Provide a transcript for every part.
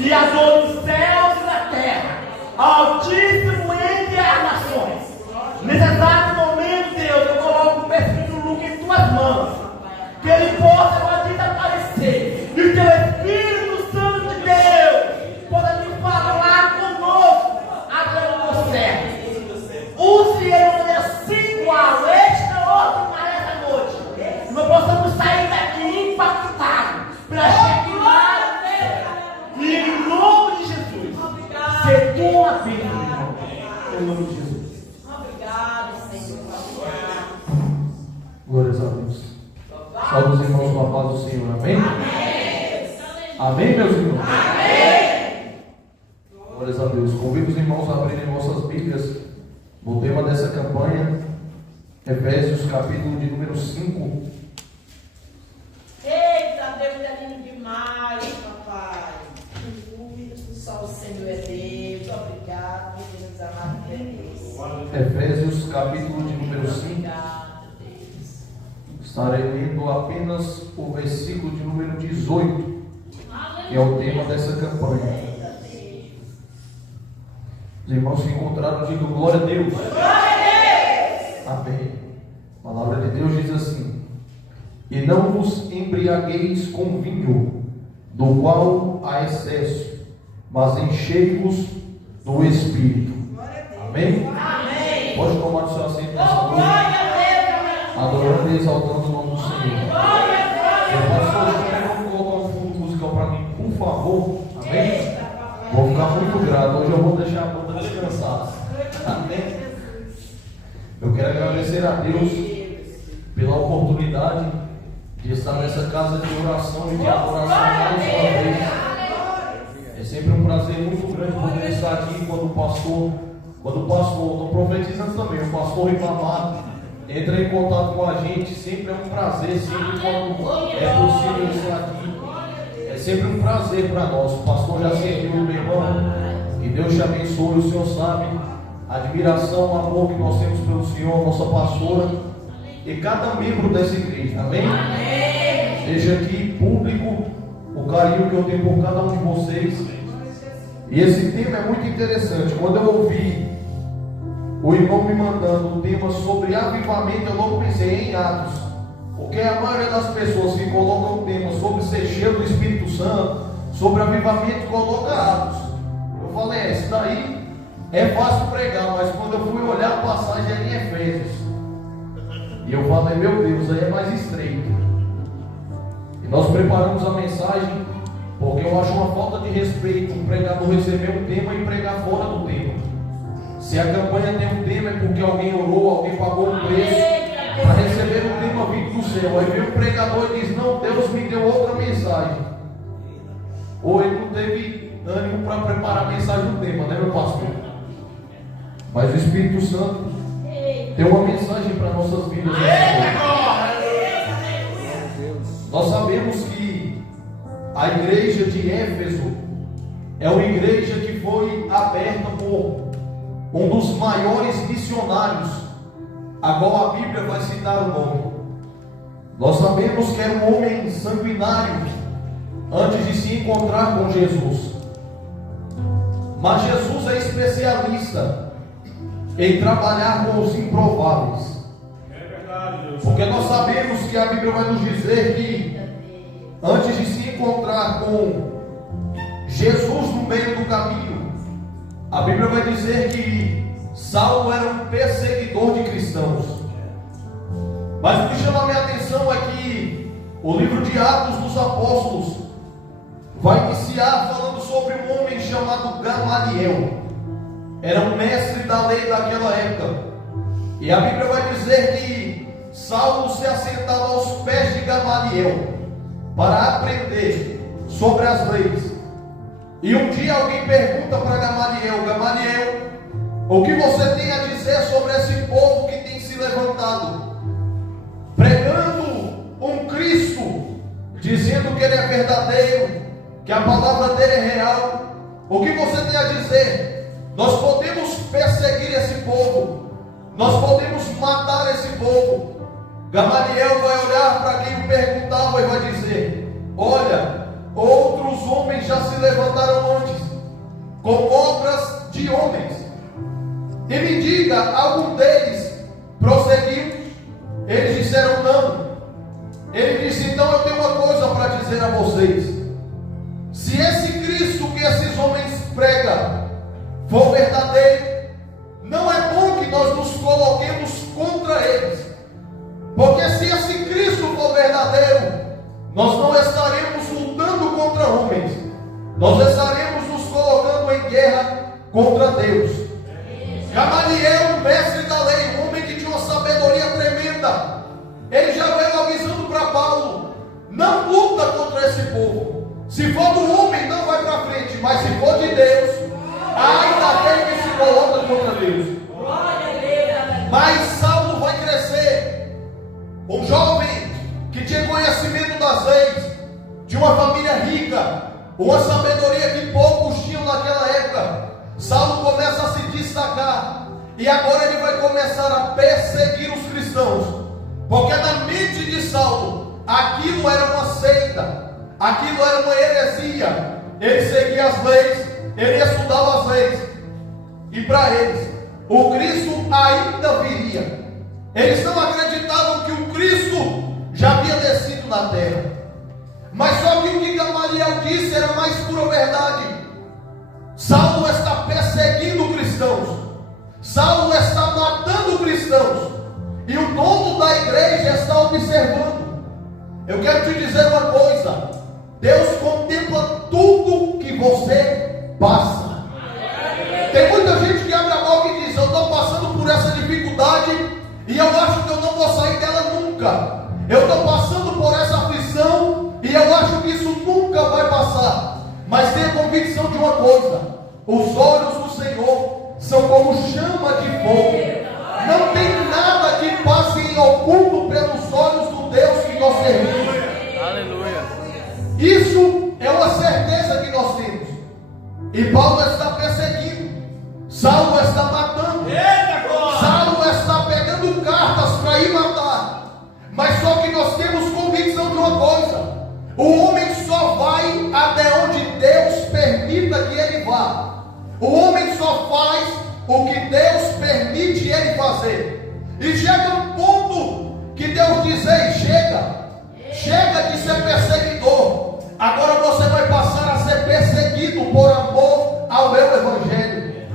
e a dor dos céus e da terra, Altíssimo entre as nações. Nesse exato momento, Deus, eu coloco o perfil do Lucas em tuas mãos, que ele possa desaparecer, e o teu Espírito Santo de Deus possa te falar conosco agora no céu. Use ele de maneira singular, extraordinária essa noite. E nós possamos sair daqui impactados pela chegada dele. E em nome de Jesus, ser tua vida, irmão. Em nome de Jesus. Obrigado, Senhor. Glórias a Deus. Salve os irmãos com a paz do Senhor. Amém? Amém. Amém, meus irmãos? Amém. Glórias a Deus. Convido os irmãos a abrirem nossas Bíblias no tema dessa campanha, Efésios, capítulo de número 5. Eita, Deus é lindo demais, papai. Só o Senhor é Deus. Obrigado, Deus amado, é Deus. Efésios, capítulo de número 5. Obrigado, Deus. Estarei lendo apenas o versículo de número 18, que é o tema dessa campanha. Os irmãos que encontraram, digam glória a Deus. Amém. A palavra de Deus diz assim: e não vos embriagueis com vinho, do qual há excesso, mas enchei-vos do Espírito. Amém? Amém. Pode tomar o seu assento nessa noite, adorando e exaltando o nome do Senhor. Eu posso colocar um fundo musical para mim, por favor? Amém? Vou ficar muito grato. Hoje eu vou deixar a banda descansar. Amém? Eu quero agradecer a Deus pela oportunidade de estar nessa casa de oração e de adoração mais uma vez. É sempre um prazer muito grande poder estar aqui quando o pastor, estou profetizando também, o pastor Ribamar entra em contato com a gente. Sempre é um prazer, sempre quando é possível estar aqui. É sempre um prazer para nós. O pastor já serviu, meu irmão, que Deus te abençoe. O Senhor sabe a admiração, o amor que nós temos pelo Senhor, nossa pastora e cada membro dessa igreja. Amém? Deixa aqui público o carinho que eu tenho por cada um de vocês. E esse tema é muito interessante. Quando eu ouvi o irmão me mandando um tema sobre avivamento, eu logo pensei em Atos. Porque a maioria das pessoas que colocam o tema sobre ser cheio do Espírito Santo, sobre avivamento, coloca Atos. Eu falei, isso daí é fácil pregar, mas quando eu fui olhar a passagem é em Efésios. E eu falei, meu Deus, aí é mais estreito. E nós preparamos a mensagem, porque eu acho uma falta de respeito um pregador receber um tema e pregar fora do tema. Se a campanha tem um tema é porque alguém orou, alguém pagou um preço para receber um tema vindo do céu. Aí vem o pregador e diz, não, Deus me deu outra mensagem. Ou ele não teve ânimo para preparar a mensagem do tema, né, meu pastor? Mas o Espírito Santo tem uma mensagem para nossas vidas. Nós sabemos que a igreja de Éfeso é uma igreja que foi aberta por um dos maiores missionários, a qual a Bíblia vai citar o nome. Nós sabemos que era um homem sanguinário antes de se encontrar com Jesus. Mas Jesus é especialista em trabalhar com os improváveis. Porque nós sabemos que a Bíblia vai nos dizer que antes de se encontrar com Jesus no meio do caminho, a Bíblia vai dizer que Saulo era um perseguidor de cristãos. Mas o que chama a minha atenção é que o livro de Atos dos Apóstolos vai iniciar falando sobre um homem chamado Gamaliel. Era um mestre da lei daquela época. E a Bíblia vai dizer que Saulo se assentava aos pés de Gamaliel para aprender sobre as leis. E um dia alguém pergunta para Gamaliel, Gamaliel, o que você tem a dizer sobre esse povo que tem se levantado, pregando um Cristo, dizendo que ele é verdadeiro, que a palavra dele é real? O que você tem a dizer? Nós podemos perseguir esse povo, nós podemos matar esse povo. Gamaliel vai olhar para quem o perguntava e vai dizer, olha, outros homens já se levantaram com obras de homens. E me diga, algum deles prosseguiu? Eles disseram não. Ele disse, então eu tenho uma coisa para dizer a vocês. Se esse Cristo que esses homens pregam for verdadeiro, não é bom que nós nos coloquemos contra eles. Porque se esse Cristo for verdadeiro, nós não estaremos lutando contra homens, nós estaremos nos colocando em guerra contra Deus. Gamaliel, o mestre da lei, um homem que tinha uma sabedoria tremenda, ele já veio avisando para Paulo: não luta contra esse povo. Se for do homem, não vai para frente, mas se for de Deus, ainda tem que se coloca contra Deus. Mas Saulo vai crescer, um jovem que tinha conhecimento das leis, de uma família rica, uma sabedoria que poucos tinham naquela época. Saulo começa a se destacar, e agora ele vai começar a perseguir os cristãos, porque na mente de Saulo, aquilo era uma seita, aquilo era uma heresia. Ele seguia as leis, ele estudava as leis, e para eles, o Cristo ainda viria. Eles não acreditavam que o Cristo já havia descido na terra. Mas só que o que Gamaliel disse era mais pura verdade. Saulo está perseguindo cristãos, Saulo está matando cristãos, e o dono da igreja está observando. Eu quero te dizer uma coisa: Deus contempla tudo que você passa. Tem muita gente que abre a boca e diz: eu estou passando por essa dificuldade e eu acho que eu não vou sair dela nunca. Eu estou passando por essa aflição e eu acho que isso nunca vai passar. Mas tenha convicção de uma coisa: os olhos do Senhor são como chama de fogo. Não tem nada que passe em oculto pelos olhos do Deus que nós servimos. Aleluia. Isso é uma certeza que nós temos. E Paulo está perseguindo, Saulo está matando, Saulo está pegando cartas para ir matar. Mas só que nós temos convicção de uma coisa: o homem só vai até onde Deus permita que ele vá. O homem só faz o que Deus permite ele fazer. E chega um ponto que Deus diz: ei, chega de ser perseguidor. Agora você vai passar a ser perseguido por amor ao meu evangelho.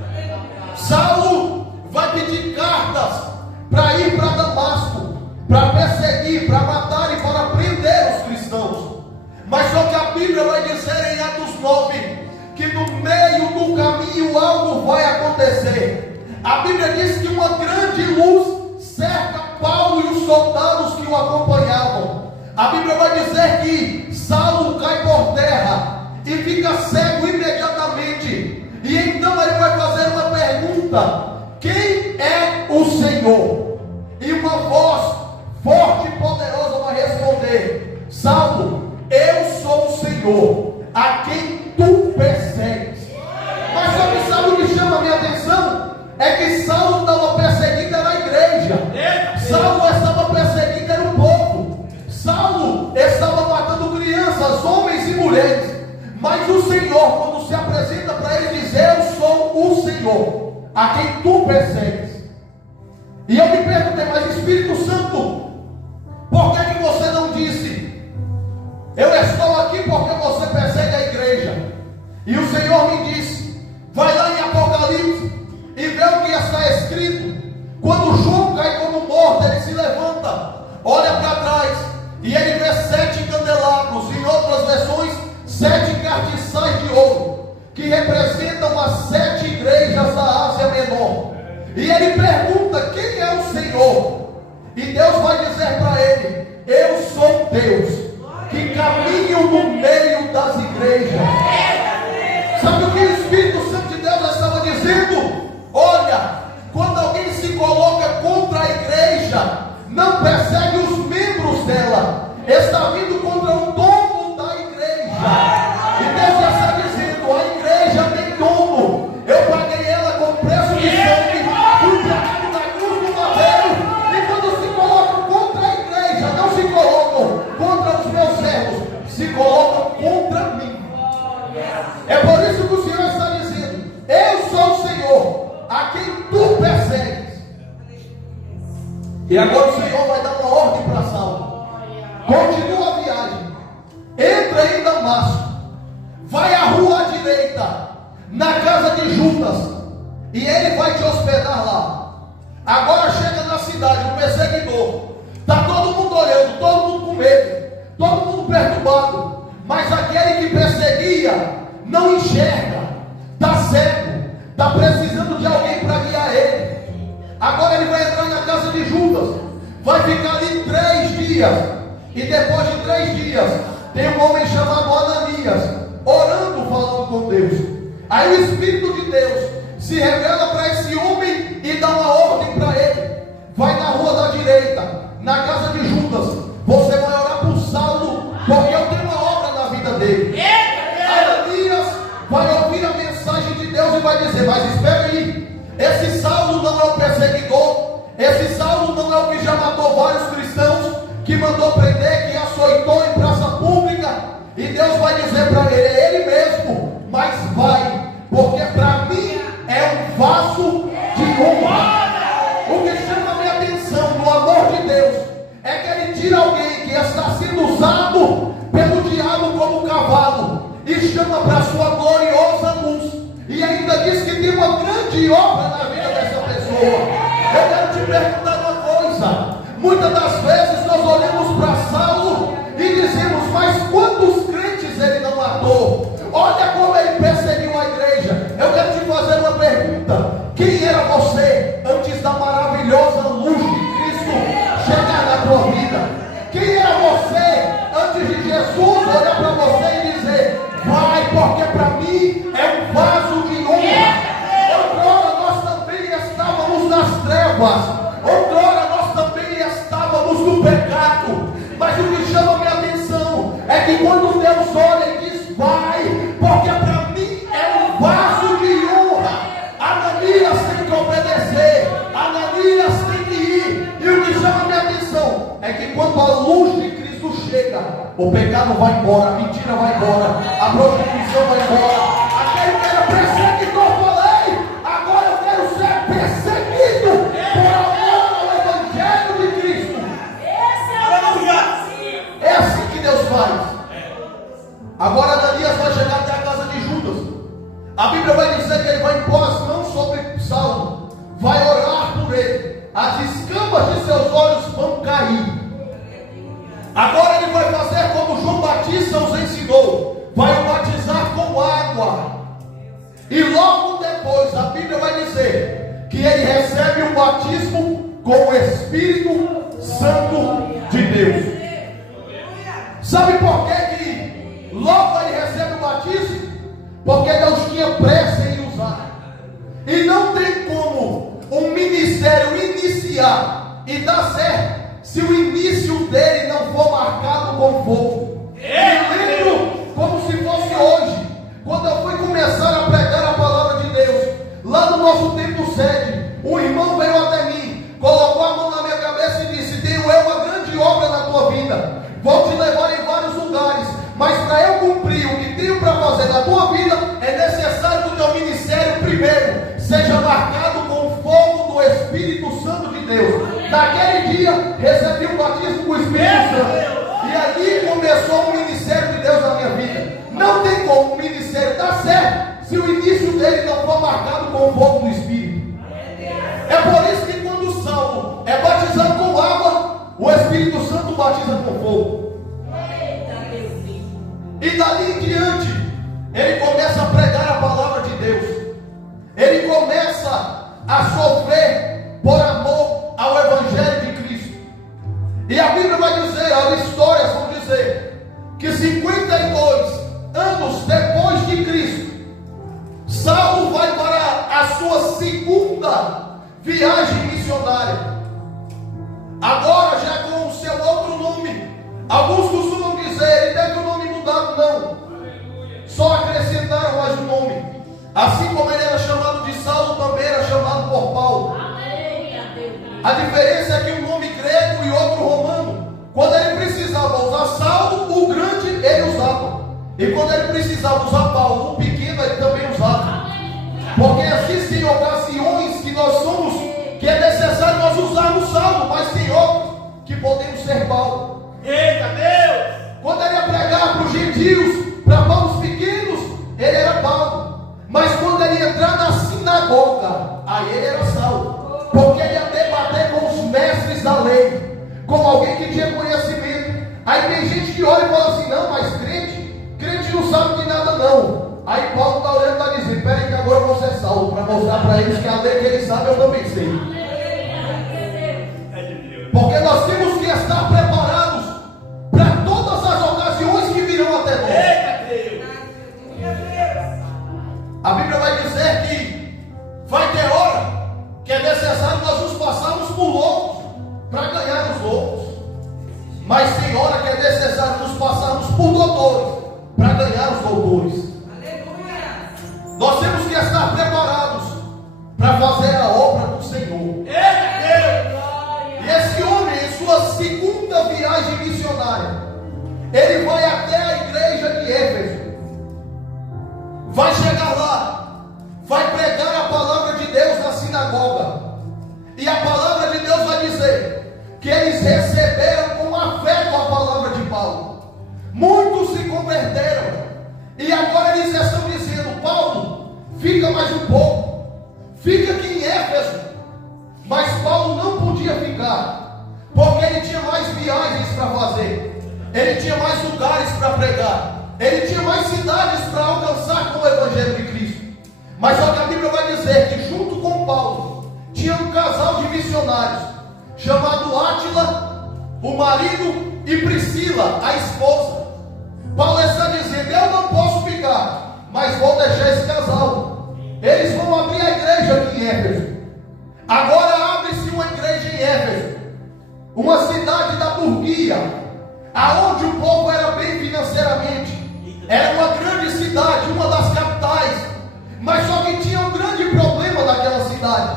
Saulo vai pedir cartas para ir para Damasco, para perseguir, para matar e para prender os cristãos. Mas só que a Bíblia vai dizer em Atos 9 que no meio do caminho algo vai acontecer. A Bíblia diz que uma grande luz cerca Paulo e os soldados que o acompanhavam. A Bíblia vai dizer que Saulo cai por terra e fica cego imediatamente. E então ele vai fazer uma pergunta: quem é o Senhor? E uma voz forte e poderosa vai responder: Saulo, eu sou o Senhor, a quem tu persegues. Mas só que sabe o que chama a minha atenção? É que Saulo estava perseguindo a igreja, Saulo estava perseguindo era o povo, Saulo estava matando crianças, homens e mulheres. Mas o Senhor, quando se apresenta para ele, diz: eu sou o Senhor, a quem tu persegues. E eu me perguntei: mas Espírito Santo, por que você não disse: eu estou aqui porque você persegue a igreja? E o Senhor me disse: vai lá em Apocalipse e vê o que está escrito. Quando João cai como morto, ele se levanta, olha para trás e ele vê 7 candelabros, em outras versões 7 cartiçais de ouro, que representam as 7 igrejas da Ásia Menor. E ele pergunta: quem é o Senhor? E Deus vai dizer para ele: eu sou Deus, que caminho no meio das igrejas. Sabe o que o Espírito Santo de Deus estava dizendo? Olha, quando alguém se coloca contra a igreja, não persegue os membros dela, está vindo contra o dono da igreja. E Deus já está dizendo: a igreja tem dono, eu paguei ela com preço de sangue, fui pregado na cruz do madeiro. E quando se colocam contra a igreja, não se colocam contra os meus servos, se colocam contra mim. É por isso que o Senhor está dizendo: E agora o Senhor vai dar uma ordem para Saulo. Continua a viagem. Entra em Damasco. Vai à rua à direita, na casa de Judas, e ele vai te hospedar lá. Agora chega na cidade, o perseguidor. Está todo mundo olhando, todo mundo com medo, todo mundo perturbado. Mas aquele que perseguia não enxerga, está cego, está precisando de alguém para guiar ele. Agora ele vai entrar na casa de Judas, vai ficar ali 3 dias. E depois de 3 dias, tem um homem chamado Ananias, orando, falando com Deus. Aí o Espírito de Deus se revela para esse homem e dá uma ordem para ele. Vai na rua da direita, na casa de Judas. Você vai orar por Saulo, porque eu tenho uma obra na vida dele. Ananias vai ouvir a mensagem de Deus e vai dizer: mas espera aí, esse Saulo não é o perseguidor, esse Saulo não é o que já matou vários cristãos, que mandou prender, que açoitou em praça pública. E Deus vai dizer para ele: é ele mesmo, mas vai, porque para mim é um vaso de honra. O que chama a minha atenção no amor de Deus é que ele tira alguém que está sendo usado pelo diabo como cavalo e chama para sua gloriosa luz, e ainda diz que tem uma grande obra na vida dessa pessoa. Eu quero te perguntar uma coisa: muitas das vezes nós olhamos para Saulo e dizemos: mas quantos crentes ele não matou? Olha como ele perseguiu a igreja. Eu quero te fazer uma pergunta: quem era você antes da maravilhosa luz de Cristo chegar na tua vida? Quem era você antes de Jesus olhar para você e dizer: vai, porque para mim é um vaso de honra? Outrora nós também estávamos nas trevas, outrora nós também estávamos no pecado, mas o que chama a minha atenção é que quando Deus olha e diz: vai, porque para mim é um vaso de honra, Ananias tem que obedecer, Ananias tem que ir. E o que chama a minha atenção é que quando a luz de Cristo chega, o pecado vai embora, a mentira vai embora, a prostituição vai embora. Aquele que era perseguidor, falei, agora eu quero ser perseguido por amor ao Evangelho de Cristo. É assim que Deus faz. Agora Ananias vai chegar até a casa de Judas. A Bíblia vai dizer que ele vai impor as mãos sobre Saulo, vai orar por ele, as escamas de seus olhos vão cair. Agora ele vai fazer como João Batista os ensinou, vai o batizar com água. E logo depois a Bíblia vai dizer que ele recebe o batismo com o Espírito Santo de Deus. Sabe por que logo ele recebe o batismo? Porque Deus tinha pressa em usar. E não tem como um ministério iniciar e dar certo se o início dele não for marcado com fogo. Eu lembro como se fosse hoje, quando eu fui começar a pregar a palavra de Deus, lá no nosso templo sede, um irmão veio até mim, colocou a mão na minha cabeça e disse: tenho eu uma grande obra na tua vida, vou te levar em vários lugares, mas para eu cumprir o que tenho para fazer na tua vida, é necessário que o teu ministério primeiro seja marcado com o fogo do Espírito Santo de Deus. Naquele dia recebi o batismo com o Espírito Santo, e ali começou o ministério de Deus na minha vida. Não tem como o ministério dar certo se o início dele não for marcado com o fogo do Espírito. É por isso que quando Saulo é batizado com água, o Espírito Santo batiza com fogo. E dali em diante, ele começa a pregar a palavra de Deus. Ele começa a sofrer por amor ao Evangelho de Cristo. E a Bíblia vai dizer, as histórias vão dizer, que 52 anos depois de Cristo, Saulo vai para a sua segunda viagem missionária. Agora já com o seu outro nome. Alguns costumam dizer, ele teve o nome mudado, não. Só acrescentaram mais um nome. Assim como ele era chamado de Saulo, também era chamado por Paulo. A diferença é que um nome grego e outro romano. Quando ele precisava usar Saulo, o grande ele usava. E quando ele precisava usar Paulo, o pequeno ele também usava. Porque existem ocasiões que nós somos, que é necessário nós usarmos Saulo, mas tem sinagoga. Aí ele era Saulo, porque ele ia debater com os mestres da lei, com alguém que tinha conhecimento. Aí tem gente que olha e fala assim: não, mas crente não sabe de nada não. Aí Paulo está olhando e está dizendo: peraí que agora eu vou ser Saulo, para mostrar para eles que a lei que ele sabe eu também sei. Porque nós temos que estar preparados para todas as ocasiões que virão até nós. A Bíblia vai dizer que vai ter hora que é necessário nós nos passarmos por loucos para ganhar os loucos. Mas tem hora que é necessário nos passarmos por doutores para ganhar os doutores. Nós temos que estar preparados para fazer a obra do Senhor. E esse homem, em sua segunda viagem missionária, ele vai até a igreja de Éfeso, vai chegar lá, vai pregar a palavra de Deus na sinagoga, e a palavra de Deus vai dizer que eles receberam com afeto a palavra de Paulo. Muitos se converteram, e agora eles estão dizendo: Paulo, fica mais um pouco, fica aqui em Éfeso. Mas Paulo não podia ficar, porque ele tinha mais viagens para fazer, ele tinha mais lugares para pregar, ele tinha mais cidades para alcançar com o Evangelho de Cristo. Mas só que a Bíblia vai dizer que junto com Paulo tinha um casal de missionários chamado Átila, o marido, e Priscila, a esposa. Paulo está dizendo: eu não posso ficar, mas vou deixar esse casal. Eles vão abrir a igreja aqui em Éfeso. Agora abre-se uma igreja em Éfeso, uma cidade da Turquia, aonde o povo era bem financeiramente, era uma grande cidade, uma das capitais. Mas só que tinha um grande problema naquela cidade,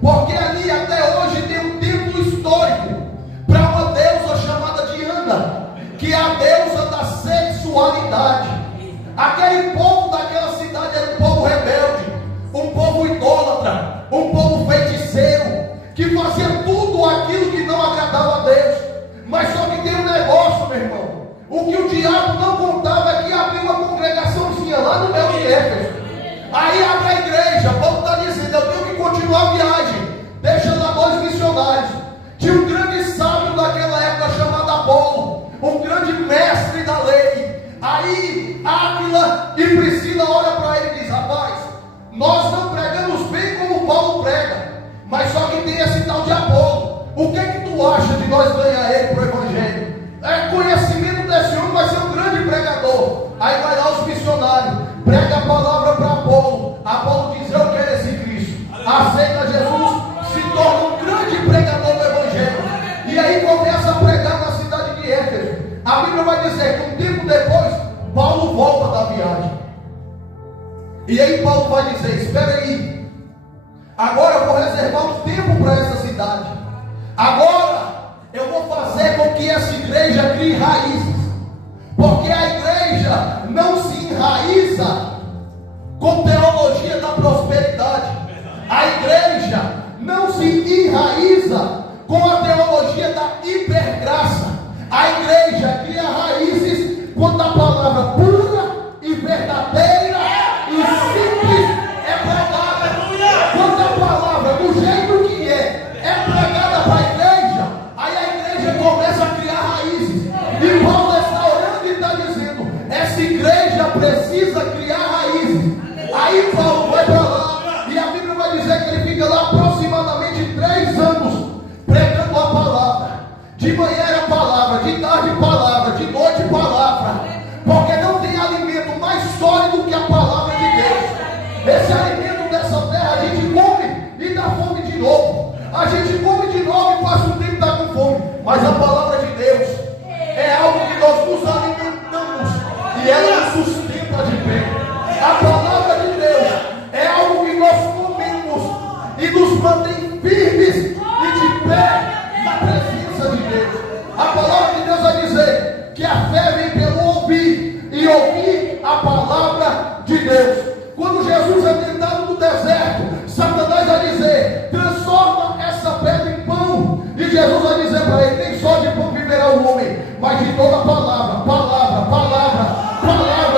porque ali até hoje tem um templo histórico para uma deusa chamada Diana, que é a deusa da sexualidade. Aquele povo daquela cidade era um povo rebelde, um povo idólatra, um povo feiticeiro, que fazia tudo aquilo que não agradava a Deus. Mas só que tem um negócio, meu irmão: o que o diabo não contava é que havia uma congregaçãozinha lá no meio de Éfeso. Aí abre a igreja. Paulo está dizendo: eu tenho que continuar a viagem, deixa lá dois missionários. Tinha um grande sábio daquela época chamado Apolo, um grande mestre da lei. Aí Áquila e Priscila olham para ele e dizem: rapaz, nós não pregamos bem como Paulo prega, mas só que tem esse tal de Apolo. O que é que tu acha de nós ganhar ele para o Evangelho? Conhecimento desse homem, vai ser um grande pregador. Aí vai lá os missionários, prega a palavra para Apolo. Apolo diz: eu quero esse Cristo. Aceita Jesus, se torna um grande pregador do Evangelho. E aí começa a pregar na cidade de Éfeso. A Bíblia vai dizer que um tempo depois, Paulo volta da viagem. E aí Paulo vai dizer: espera aí, agora eu vou reservar um tempo para essa cidade. Agora eu vou fazer com que essa igreja crie raízes, porque a igreja não se enraiza com teologia da prosperidade. A igreja não se enraiza com a teologia da hipergraça. A igreja cria raízes quando a palavra pura e verdadeira e simples é pregada. Quando a palavra, do jeito que é pregada para a igreja, aí a igreja começa a criar raízes. E Paulo está orando e está dizendo: essa igreja precisa criar raízes. Aí Paulo vai para lá, e a Bíblia vai dizer que ele fica lá aproximadamente 3 anos pregando a palavra. De manhã era palavra, de tarde palavra, de noite palavra, porque não tem alimento mais sólido que a palavra de Deus. Esse alimento dessa terra a gente come e dá fome de novo. A gente come de novo e passa um tempo e está com fome. Mas a palavra de Deus é algo que nós nos alimentamos e ela nos sustenta de pé. A palavra de Deus é algo que nós comemos e nos mantém firmes e de pé na presença de Deus. A palavra de Deus vai dizer que a fé vem pelo ouvir e ouvir a palavra de Deus. Quando Jesus é tentado no deserto, Satanás vai dizer: transforma essa pedra em pão. E Jesus vai dizer para ele: nem só de pão viverá o homem, mas de toda palavra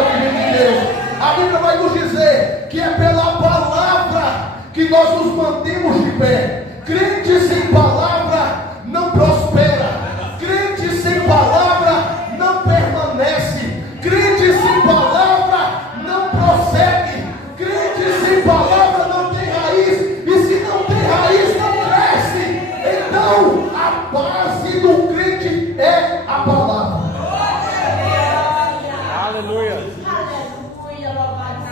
que vem de Deus. A Bíblia vai nos dizer que é pela palavra que nós nos mantemos de pé. Crente sem palavra não prospera. Crente sem palavra não permanece. Crente sem palavra não prossegue. Crente sem palavra não tem raiz. E se não tem raiz, não cresce. Então, a base do crente é a palavra. Aleluia.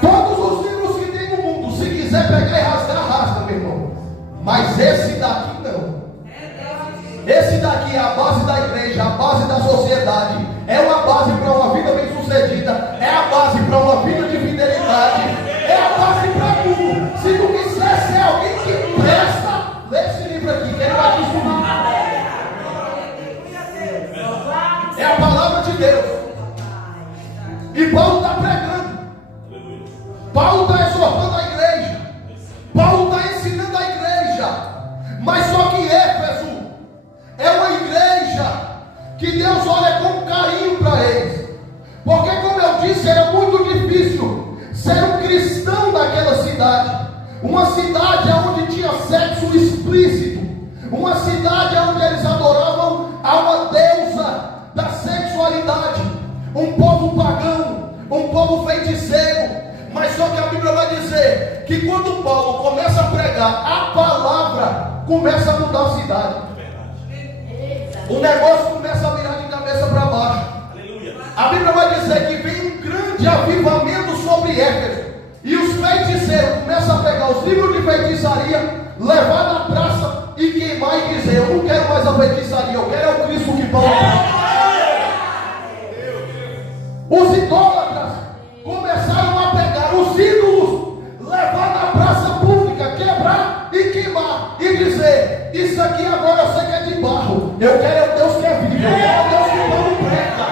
Todos os livros que tem no mundo, se quiser pegar e rasgar, rasga, meu irmão. Mas esse daqui não. Esse daqui é a base da igreja, a base da sociedade. É uma base para uma vida bem sucedida. É a base para uma vida de fidelidade. É a base para tudo. Se tu quiser ser alguém que presta, lê esse livro aqui, que ele vai te subir. É a palavra de Deus. E Paulo está pregando. Paulo está exortando a igreja. Paulo está ensinando a igreja. Mas só que Éfeso é uma igreja que Deus olha com carinho para eles. Porque, como eu disse, era muito difícil ser um cristão daquela cidade. Uma cidade onde tinha sexo explícito. Uma cidade onde eles adoravam a uma deusa da sexualidade. Um povo pagão, um povo feiticeiro. Mas só que a Bíblia vai dizer que quando Paulo começa a pregar a palavra, começa a mudar a cidade. O negócio começa a virar de cabeça para baixo. A Bíblia vai dizer que vem um grande avivamento sobre Éfeso. E os feiticeiros começam a pegar os livros de feitiçaria, levar na praça e queimar e dizer: eu não quero mais a feitiçaria, eu quero o Cristo que Paulo tem. Os idólatras começaram a pegar os ídolos, levar na praça pública, quebrar e queimar e dizer: isso aqui agora eu sei que é de barro, eu quero o Deus que é vivo, eu quero o Deus que não prega.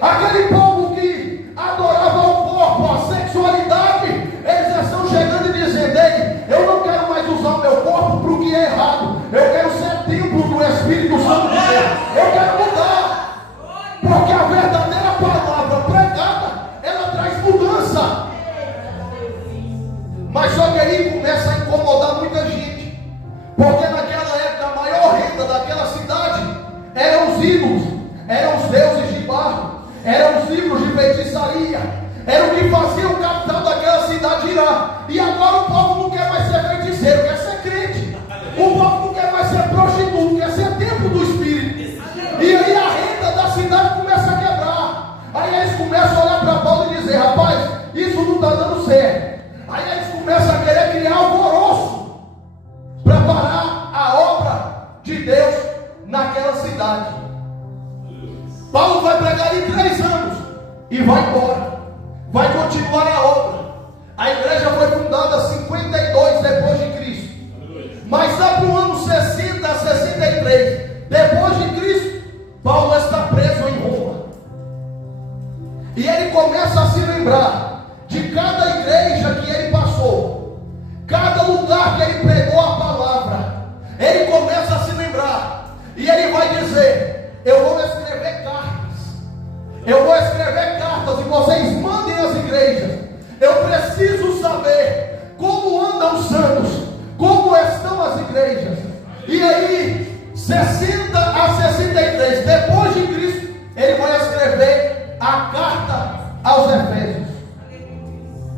Aquele povo que adorava o corpo, a sexualidade, eles estão chegando e dizendo: ei, eu não quero mais usar o meu corpo para o que é errado, eu quero ser templo do Espírito Santo de Deus, eu quero mudar, porque a verdadeira palavra pregada, ela traz mudança. Mas só que aí começa a incomodar muita gente, porque naquela época a maior renda daquela cidade eram os ídolos, eram os deuses de barro, eram os livros de feitiçaria, era o que fazia o capital daquela cidade girar. E agora o povo não quer mais ser feiticeiro, quer ser crente. O povo não quer mais ser prostituto, quer ser templo do Espírito. E aí a renda da cidade começa a quebrar. Aí eles começam a olhar para Paulo e dizer: rapaz, isso não está dando certo. Aí eles começam a querer criar alvoroço para parar a obra de Deus naquela cidade. Paulo vai pregar em 3 anos e vai embora. Vai continuar a obra. A igreja foi fundada 52 depois de Cristo. Mas lá para o ano 60 a 63 depois de Cristo, Paulo está preso em Roma. E ele começa a se lembrar de cada igreja que ele passou, cada lugar que ele pregou a palavra. Ele começa a se lembrar. E ele vai dizer: eu vou escrever cartas. Eu vou escrever cartas e vocês mandem às igrejas. Eu preciso saber como andam os santos, como estão as igrejas. E aí, 60 a 63 depois de Cristo, ele vai escrever a carta aos Efésios.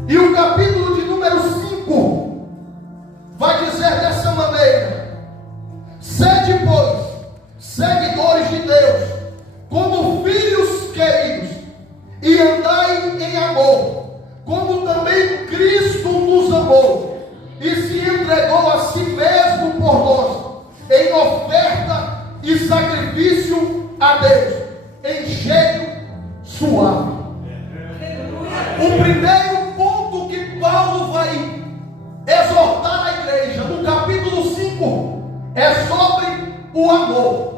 E o capítulo de número 5 vai dizer dessa maneira: sede, pois, seguidores de Deus, como filhos queridos, e andai em amor, como também Cristo nos amou, e se entregou a si mesmo por nós, em oferta e sacrifício a Deus, em cheio suave. O primeiro ponto que Paulo vai exortar a igreja no capítulo 5 é sobre o amor.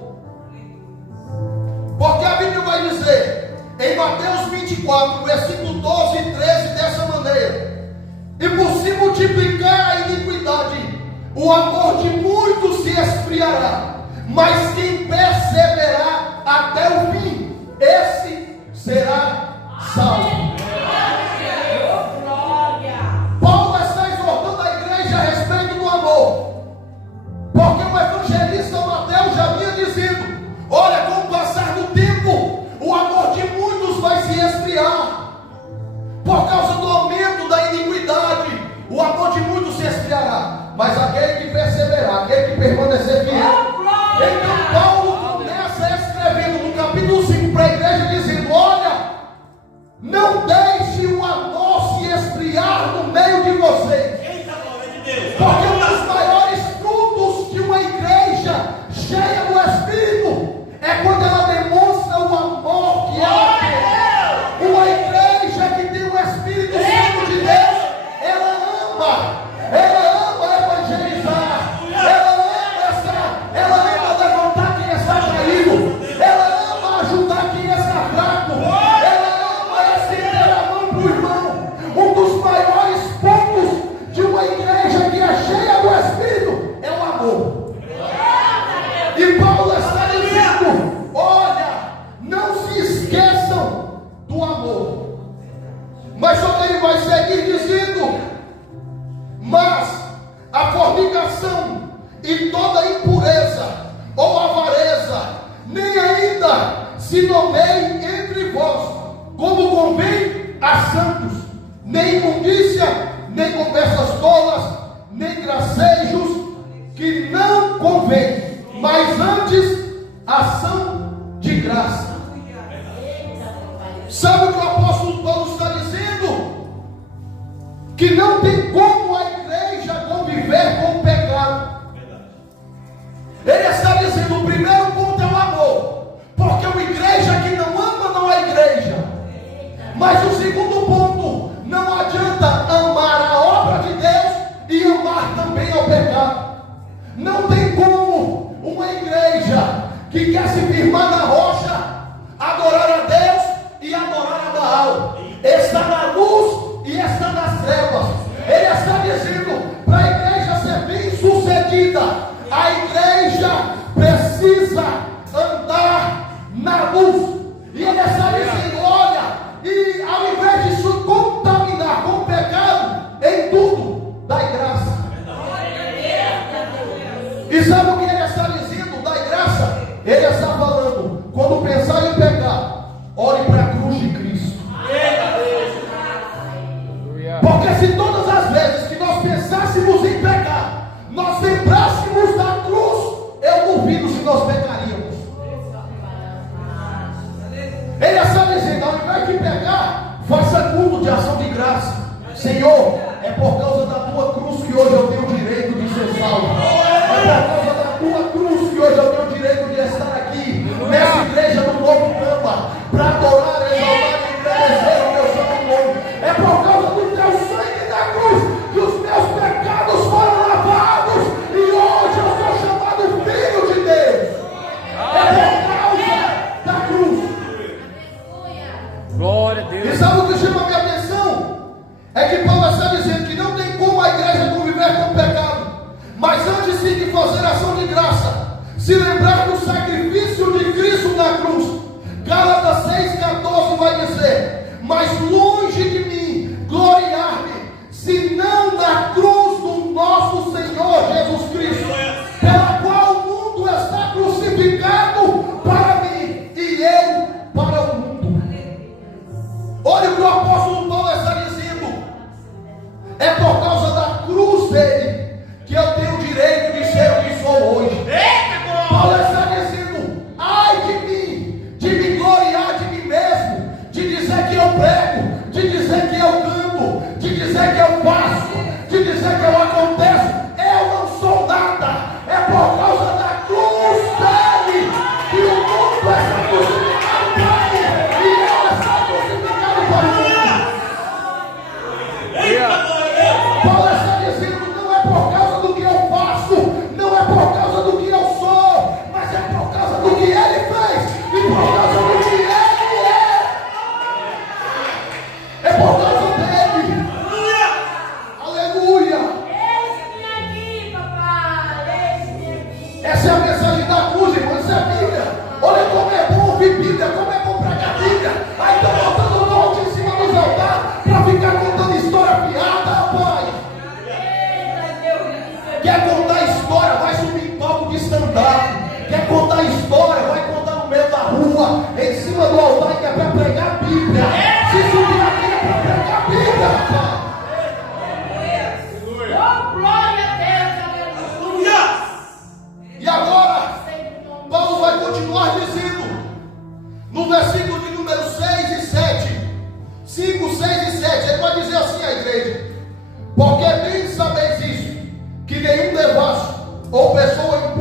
Porque a Bíblia vai dizer em Mateus 24, versículo 12 e 13 dessa maneira: e por se multiplicar a iniquidade, o amor de muitos se esfriará, mas quem perseverar até o fim, esse será salvo. Paulo está exortando a igreja permanecer fiel. Então Paulo começa escrevendo no capítulo 5 para a igreja dizendo: olha, não deixe o amor se esfriar no meio de vocês. Porque um dos maiores frutos de uma igreja cheia do Espírito é quando ela demonstra o amor que ela tem. Uma igreja que tem o Espírito Santo de Deus, ela ama evangelizar, ela ama levantar quem está caído, ela ama ajudar quem está fraco, ela ama estender a mão para o irmão. Um dos maiores pontos de uma igreja que é cheia do Espírito é o amor. E Paulo está dizendo: olha, não se esqueçam do amor. Mas só que ele vai seguir dizendo: mas a fornicação e toda impureza ou avareza nem ainda se nomeie entre vós, como convém a santos, nem imundícia, nem conversas tolas, nem gracejos, que não convém, mas antes ação de graça. Sabe o que o apóstolo Paulo está dizendo? Que não tem como a igreja conviver com o pecado. Ele está dizendo: o primeiro ponto é o amor, porque uma igreja que não ama não é igreja. Mas o segundo ponto, não adianta amar a obra de Deus e amar também ao pecado. Não tem como uma igreja que quer se firmar na rocha adorar a Deus e adorar a Baal. Está na luz e está nas trevas. Ele está dizendo: para a igreja ser bem sucedida, a igreja precisa andar na luz. E ele está dizendo: olha, e ao invés de se contaminar com o pecado, em tudo dai graça. E sabe o que ele está dizendo? Dai graça. Ele está falando: quando pensar em pecar, olhe para a cruz de Cristo. Porque se todas as vezes que nós pensássemos em pecar, nós lembrássemos da cruz, eu duvido se nós pecaríamos. Ele está dizendo: ao invés de pecar, faça culto de ação de graça. Senhor, é por causa da tua cruz que hoje eu tenho o direito de ser salvo. É por causa da tua cruz que hoje eu tenho o direito de estar aqui nessa igreja do Novo Cama, para adorar, exaltar e engrandecer o teu santo nome. É por causa do teu sangue da cruz que os meus pecados foram lavados e hoje eu sou chamado filho de Deus. É por causa da cruz. Glória a Deus. E sabe o que chama a minha atenção? É que Paulo está dizendo que não tem como a igreja conviver com o pecado, mas antes sim de fazer ação de graça, se lembrar do sacrifício de Cristo na cruz. Gálatas 6,14 vai dizer: mas longe de mim gloriar-me, senão na cruz do nosso Senhor Jesus Cristo, pela qual o mundo está crucificado para mim e eu para o mundo. Olha o que o apóstolo Paulo está dizendo: é por causa da cruz dele que eu tenho o direito de ser o que sou hoje. Paulo está dizendo: ai de mim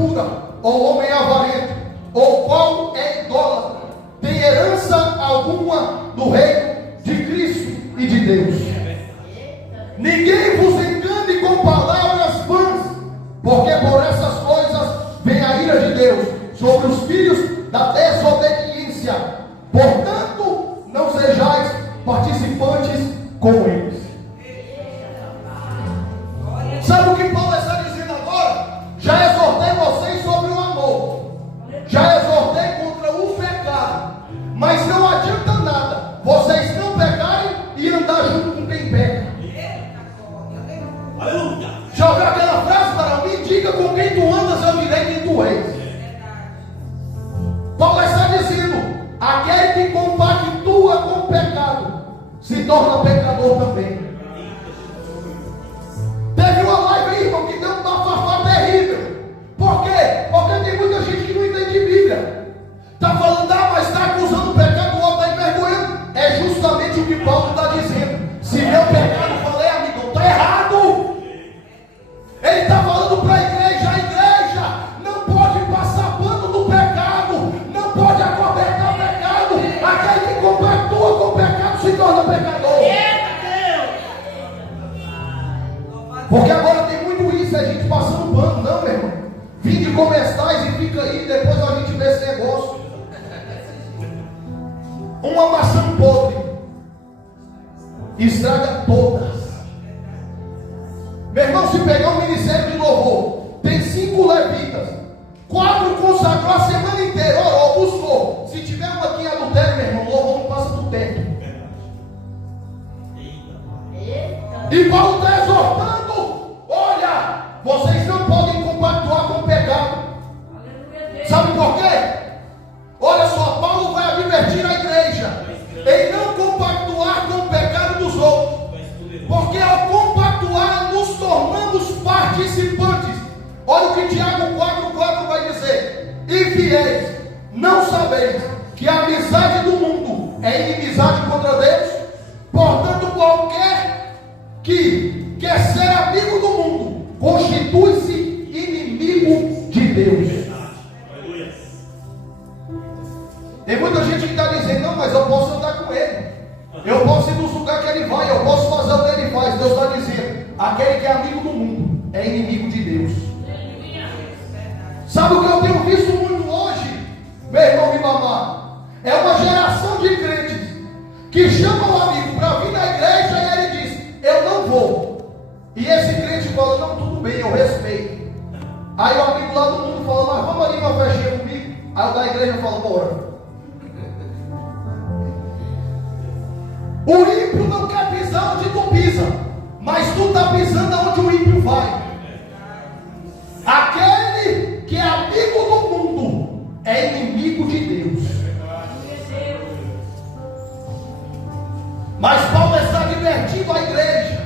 impura, ou homem avarento, ou qual é idólatra, tem herança alguma do reino de Cristo e de Deus. Ninguém vos engane com palavras vãs, porque por essas coisas vem a ira de Deus sobre os filhos da desobediência. Portanto, não sejais participantes com eles. Sabe o que Paulo está dizendo agora? Já exortei vocês sobre o amor, já exortei contra o pecado, mas não adianta nada vocês não pecarem e andar junto com quem peca. Já ouviu aquela frase para mim? Diga com quem tu andas, eu direi quem tu és. Paulo está dizendo: aquele que compactua com o pecado se torna pecador também. Teve uma live aí, irmão, que deu um bafafá terrível. Por quê? Porque tem muita gente que não entende Bíblia. Está falando, mas está acusando o pecado, o outro está envergonhando. É justamente o que Paulo está dizendo. Se meu pecado, falei, amigo, está errado. Ele está falando para a igreja não pode passar pano no pecado, não pode acobertar o pecado. Aquele que compactua com o pecado se torna pecador. Porque agora tem muito isso, a gente passando pano, não, meu irmão. Vinde comestais e fica aí, depois a gente vê esse negócio. Uma maçã podre estraga todas. Meu irmão, se pegar um ministério de louvor, tem 5 levitas, 4 consagrou a semana inteira, orou, buscou. Se tiver uma aqui em adultério, meu irmão, o louvor não passa do teto. E Paulo está exortando: olha, vocês não podem compactuar com o pecado. Sabe por quê? Olha só, Paulo vai advertir a igreja em não compactuar com o pecado dos outros, porque ao compactuar nos tornamos participantes. Olha o que Tiago 4,4 vai dizer: infiéis, não sabeis que a amizade do mundo é inimizade contra Deus? Portanto, qualquer que quer ser amigo do mundo constitui-se inimigo de Deus. Tem muita gente que está dizendo: não, mas eu posso andar com ele, eu posso ir nos lugares que ele vai, eu posso fazer o que ele faz. Deus está dizendo: aquele que é amigo do mundo é inimigo de Deus. Sabe o que eu tenho visto muito hoje, meu irmão Ribamar? É uma geração de crentes que chamam o amigo para vir na igreja e ele diz: eu não vou. E esse crente fala: não, tudo bem, eu respeito. Aí o amigo lá do mundo fala: mas vamos ali uma festinha comigo. Aí o da igreja fala: bora. O ímpio não quer pisar onde tu pisa, mas tu está pisando onde o ímpio vai. Aquele que é amigo do mundo é inimigo de Deus. Mas Paulo está advertindo a igreja,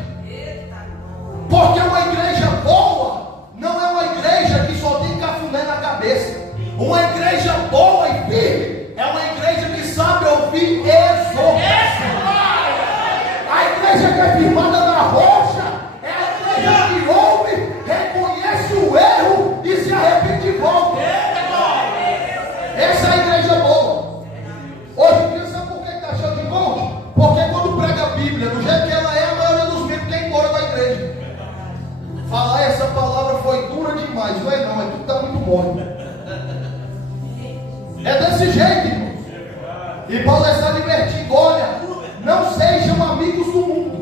porque uma igreja boa não é uma igreja que só tem cafuné na cabeça. Uma igreja boa e firme é uma igreja que sabe ouvir exortação. A igreja que é firmada na rocha é a igreja que ouve, reconhece o erro e se arrepende e volta. Essa é a igreja boa. Hoje em dia, sabe por que está cheio de coach? Porque quando prega a Bíblia do jeito que ela é, a maioria dos membros quer ir embora da igreja. Falar essa palavra foi dura demais. Não é não, é tudo está muito mole. É desse jeito, irmãos. E Paulo está advertindo: olha, não sejam amigos do mundo.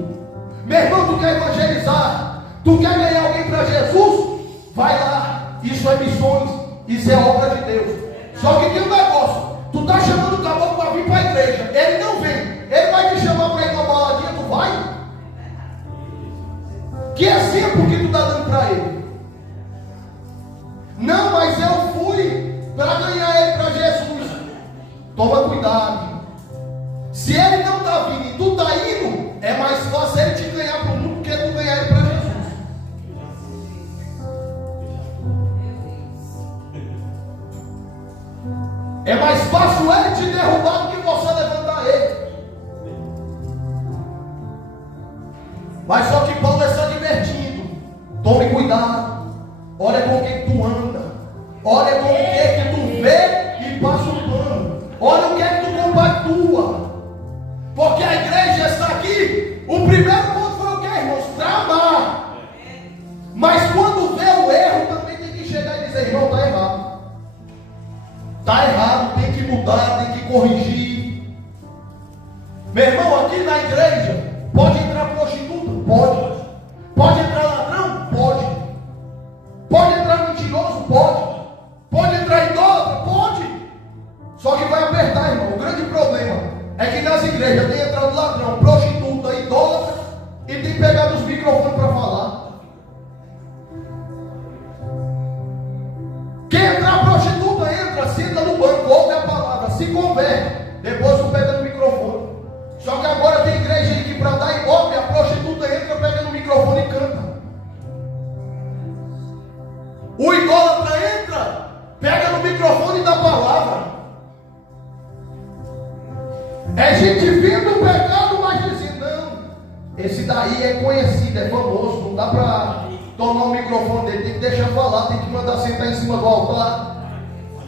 Meu irmão, tu quer evangelizar, tu quer ganhar alguém para Jesus? Vai lá, isso é missões, isso é obra de Deus. Só que tem um negócio: tu está chamando o caboclo para vir para a igreja, ele não vem, ele vai te chamar para ir numa baladinha, tu vai? Que exemplo que tu está dando para ele? Não, mas eu fui para ganhar ele para Jesus. Toma cuidado. Se ele não está vindo e tu está indo, é mais fácil ele te ganhar para o mundo do que tu ganhar ele para Jesus. É mais fácil ele te derrubar do que você levantar ele. Mas só que Paulo está advertindo: tome cuidado, olha com quem tu anda, Olha como que tu vê e passa o pano. Olha o que é que tu compactua. Porque a igreja está aqui. O primeiro ponto foi o que, irmãos? Para amar. Mas quando vê o erro, também tem que chegar e dizer: irmão, está errado. Está errado, tem que mudar, tem que corrigir. Meu irmão, aqui na igreja, pode entrar prostituta? Pode. Pode entrar ladrão? Pode. Pode entrar mentiroso? Pode. Pode entrar idólatra? Pode. Só que vai apertar, irmão. O grande problema é que nas igrejas tem entrado ladrão, prostituta, idólatra e tem pegado os microfones para falar. Quem entrar prostituta, entra, senta no banco, ouve a palavra, se converte, depois tu pega no microfone. Só que agora tem igreja aí que para dar ibope, a prostituta entra, pega no microfone e canta. O idólatra entra, pega no microfone e dá palavra. É gente vindo do pecado, mas dizendo: não, esse daí é conhecido, é famoso, não dá para tomar o microfone dele, tem que deixar falar, tem que mandar sentar em cima do altar.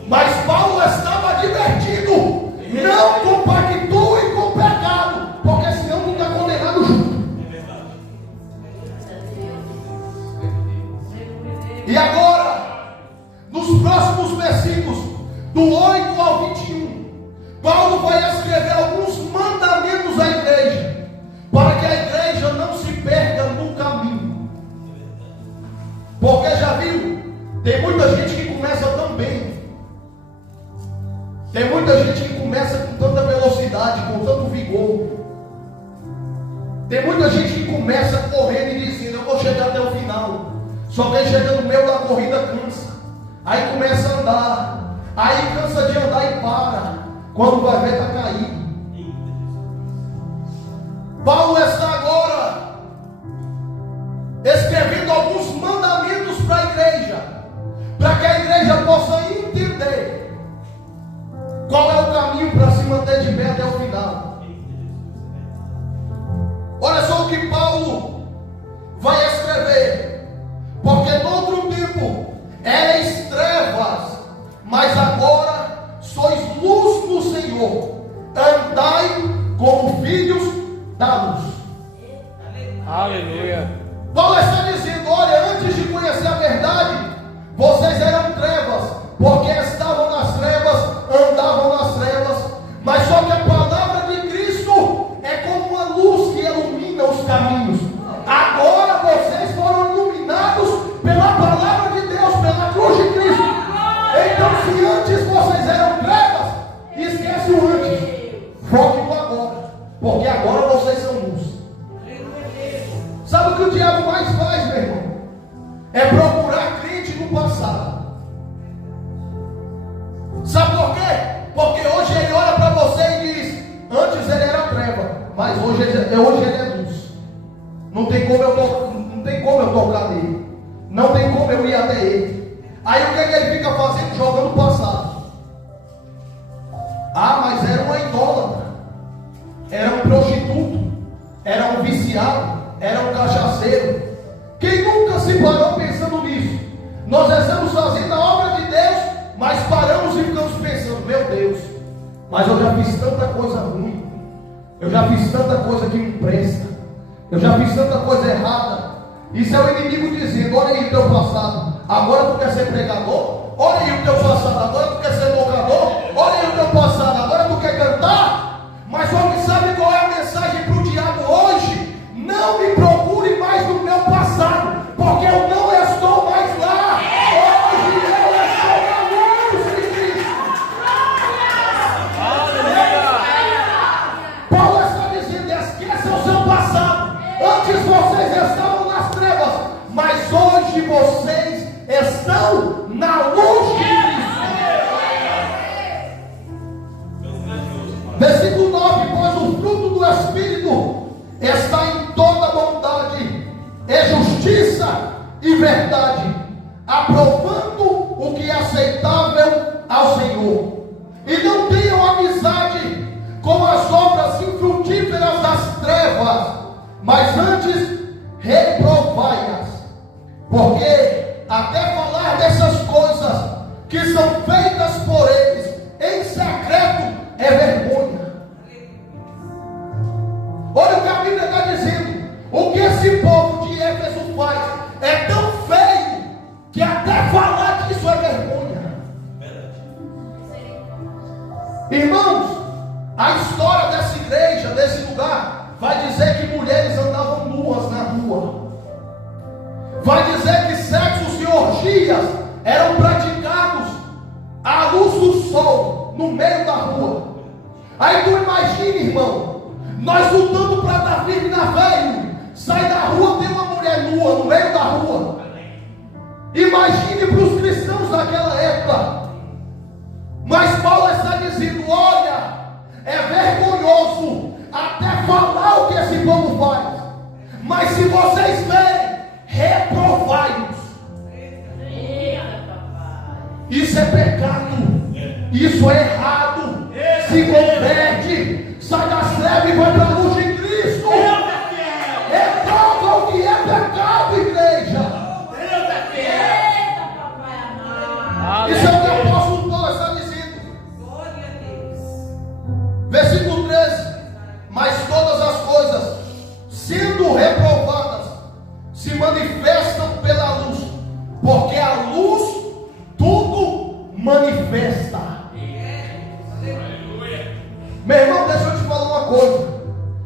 Mas Paulo estava advertido: não compactue com o pecado, porque senão tu está condenado junto. E agora, nos próximos versículos, do 8 ao 21, Paulo vai escrever alguns mandamentos à igreja, para que a igreja não se perca no caminho. Porque já viu, tem muita gente que começa tão bem, tem muita gente que começa com tanta velocidade, com tanto vigor, tem muita gente que começa correndo e dizendo: eu vou chegar até o final. Só que aí chega no meio da corrida, cansa, aí começa a andar, aí cansa de andar e para, quando vai ver está caído. Paulo está agora escrevendo alguns mandamentos para a igreja, para que a igreja possa entender qual é o caminho para se manter de pé até o final. Olha só o que Paulo vai escrever: porque no outro tempo erais trevas, mas agora sois luz no Senhor. Andai como filhos da luz. Aleluia. Paulo está dizendo: olha, antes de conhecer a verdade, vocês eram trevas, porque estavam nas trevas, andavam nas trevas. Mas só que a palavra de Cristo é como uma luz que ilumina os caminhos. Agora vocês foram iluminados pela palavra de Deus, pela cruz de Cristo. Então, se antes vocês eram trevas, esquece o antes, foque no agora, porque agora vocês são luz. Sabe o que o diabo mais faz, meu irmão? É procurar crente no passado. Sabe por quê? Porque hoje ele olha para você e diz: antes ele era treva, mas hoje ele é luz. Não tem como eu tocar nele. Não tem como eu ir até ele. Aí o que é que ele fica fazendo? Jogando o passado. Ah, mas era uma idólatra, era um prostituto, era um viciado, era um cachaceiro. Quem nunca se parou pensando nisso? Nós estamos fazendo a obra de Deus, mas paramos e ficamos pensando: meu Deus, mas eu já fiz tanta coisa ruim, eu já fiz tanta coisa que não presta, eu já fiz tanta coisa errada. Isso é o inimigo dizendo: olha aí o teu passado, agora tu quer ser pregador? Olha aí o teu passado, agora tu quer ser tocador? Olha aí o teu passado, agora tu quer cantar? Mas alguém sabe qual é a mensagem para o diabo hoje? Não me procure mais no meu passado, porque eu não estou mais lá. Hoje eu estou na luz de Cristo. Paulo está dizendo: esqueça o seu passado. Antes vocês estavam nas trevas, mas hoje vocês estão na luz de Cristo. Versículo 9: pois o fruto do Espírito está em toda bondade, e justiça e verdade, aprovando o que é aceitável ao Senhor. E não tenham amizade com as obras infrutíferas das trevas, mas antes reprovai-as. Porque até falar dessas coisas que são feitas por eles em secreto é vergonha. Olha o que a Bíblia está dizendo. O que esse povo de Éfeso faz é tão feio que até falar disso é vergonha. Irmãos, a história dessa igreja, desse lugar, vai dizer que mulheres andavam nuas na rua. Vai dizer que sexos e orgias eram praticados à luz do sol, no meio da rua. Aí tu imagina, irmão, nós lutando para estar firme na fé, irmão. Sai da rua, tem uma mulher nua no meio da rua. Imagine para os cristãos daquela época. Mas Paulo está dizendo: olha, é vergonhoso até falar o que esse povo faz. Mas se vocês verem, reprovai-os. Isso é pecado. Isso é errado. Se converte, sai das trevas e vai para a luz de Cristo. Reprova o que é pecado, igreja. Isso é o que o apóstolo Paulo está dizendo. Versículo 13. Mas todas as coisas, sendo reprovadas, se manifestam pela luz, porque a luz tudo manifesta. Meu irmão, deixa eu te falar uma coisa.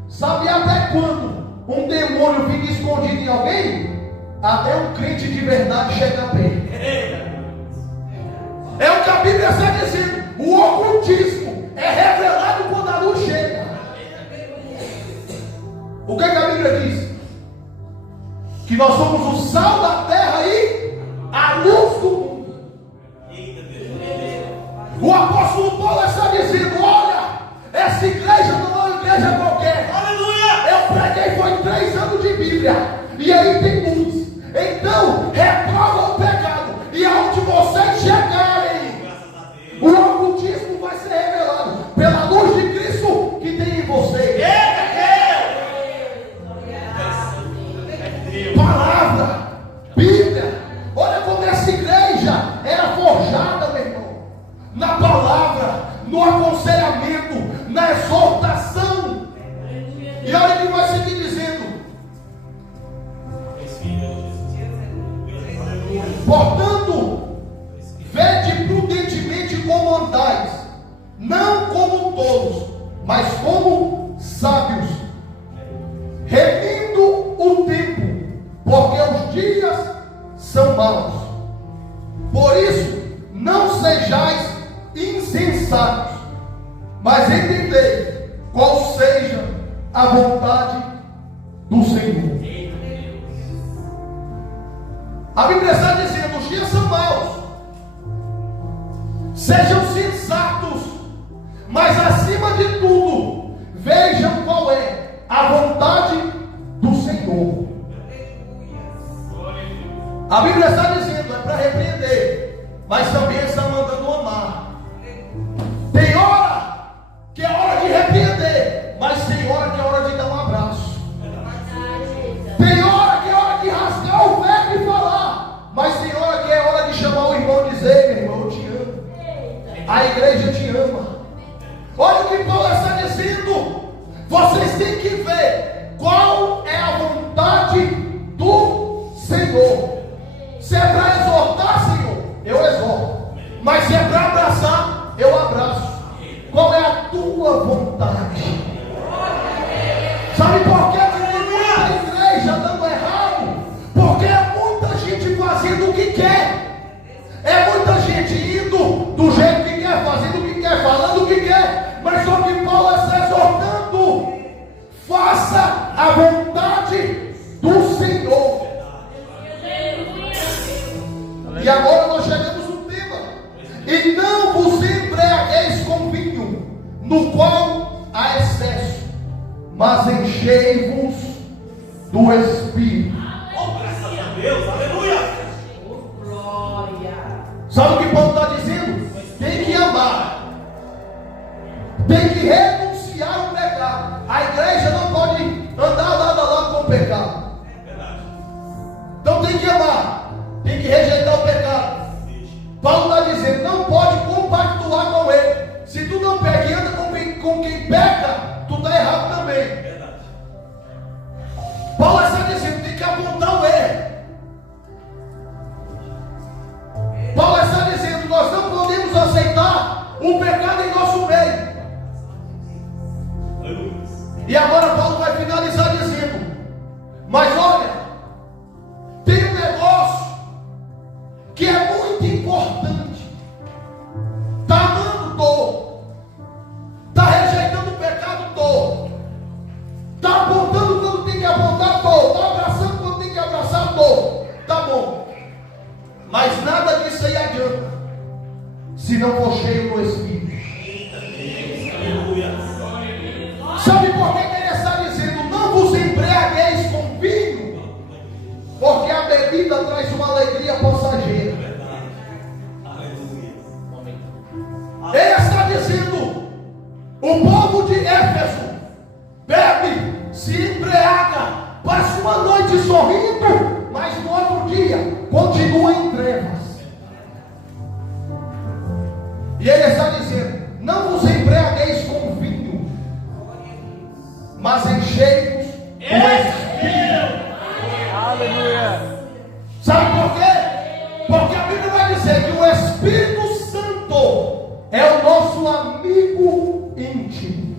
Sabe até quando um demônio fica escondido em alguém? Até um crente de verdade chega perto. É o que a Bíblia está dizendo. O ocultismo é revelado quando a luz chega. O que a Bíblia diz? Que nós somos o sal da terra e a luz do mundo. O apóstolo Paulo está dizendo: olha, essa igreja não é uma igreja qualquer. Aleluia! Eu preguei foi 3 anos de Bíblia. E aí tem luz. Então, reprova o pecado. E aonde vocês chegarem, o ocultismo vai ser revelado pela luz de Cristo que tem em vocês. Palavra, Bíblia. Olha como essa igreja era forjada, meu irmão, na palavra, no aconselhamento, na exortação. E olha o que vai seguir dizendo: portanto, vede prudentemente como andais, não como tolos, mas como sábios, remindo o tempo, porque os dias são maus. Por isso, não sejais insensatos, mas entendei qual seja a vontade do Senhor. A Bíblia está dizendo: os dias são maus. Sejam sensatos, mas acima de tudo, vejam qual é a vontade do Senhor. A Bíblia está dizendo: é para repreender, mas também está mandando amar. Tem hora que é hora de repreender, mas tem hora que é hora de dar um abraço. Tem hora que é hora de rasgar o verbo e falar, mas tem hora que é hora de chamar o irmão e dizer: meu irmão, eu te amo. A igreja te ama. Olha o que Paulo está dizendo. Vocês têm que ver qual é a vontade do Senhor. Se é para exortar, Senhor, eu exorto. Mas se é para abraçar, eu abraço. Qual é a tua vontade? Sabe por que tem muita igreja dando errado? Porque é muita gente fazendo o que quer. É muita gente indo do jeito que quer, fazendo o que quer, falando o que quer. Mas só que Paulo está exortando: faça a vontade do Senhor. E agora nós chegamos no tema: e não vos embriagueis com vinho, no qual há excesso, mas enchei-vos do Espírito. Oh, graças a Deus, aleluia! Glória. Sabe o que Paulo está dizendo? Tem que amar, tem que renunciar ao pecado. A igreja não pode andar lado a lado com o pecado. Então tem que amar, tem que rejeitar o pecado. Paulo está dizendo: se não for cheio do Espírito. Sabe por que ele está dizendo: não vos embriagueis com vinho? Porque a bebida traz uma alegria passageira. Ele está dizendo: o povo de Éfeso bebe, se embriaga, passa uma noite sorrindo, mas no outro dia continua em trevas. E ele está dizendo: não vos embriagueis com vinho, mas enchei-vos do Espírito. Aleluia. Sabe por quê? Porque a Bíblia vai dizer que o Espírito Santo é o nosso amigo íntimo.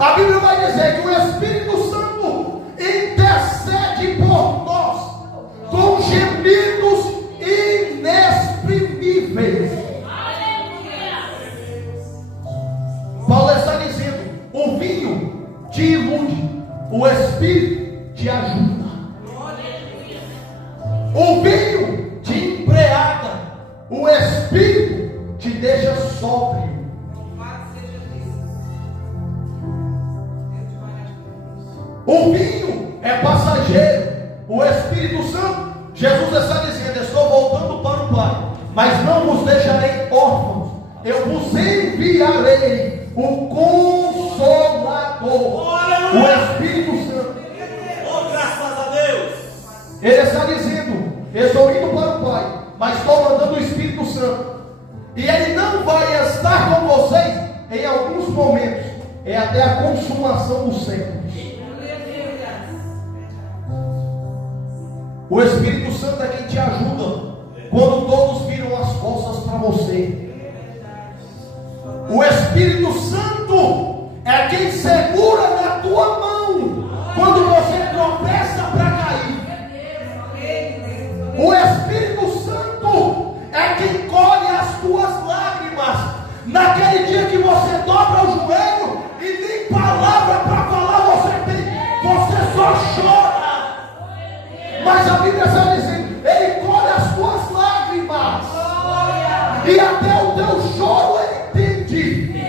A Bíblia vai dizer que o Espírito Santo intercede por nós com gemidos inexprimíveis. Paulo está dizendo: o vinho te ilude, o Espírito te ajuda. O vinho te embriaga, o Espírito te deixa sóbrio. O vinho é passageiro, o Espírito Santo, Jesus está dizendo: estou voltando para o Pai, mas não vos deixarei órfãos, eu vos enviarei o Consolador, o Espírito Santo. Oh, graças a Deus. Ele está dizendo: estou indo para o Pai, mas estou mandando o Espírito Santo, e ele não vai estar com vocês em alguns momentos, é até a consumação dos séculos. O Espírito Santo é quem te ajuda quando todos viram as costas para você. O Espírito Santo é quem segura na tua mão quando você tropeça para cair. O Espírito Santo é quem colhe as tuas lágrimas naquele dia que você dobra o joelho e nem palavra para falar você tem, você só chora. Mas a Bíblia está dizendo: ele colhe as tuas lágrimas, e até o teu choro ele entende.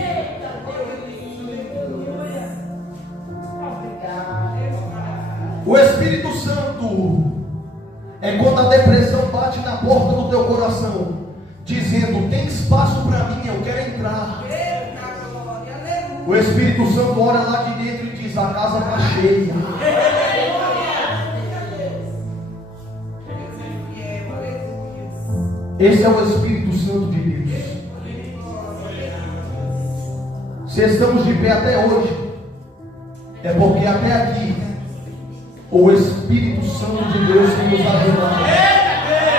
O Espírito Santo é quando a depressão bate na porta do teu coração, dizendo: tem espaço para mim, eu quero entrar. O Espírito Santo olha lá de dentro e diz: a casa está cheia. Esse é o Espírito Santo de Deus. Se estamos de pé até hoje, é porque até aqui o Espírito Santo de Deus tem nos ajudado.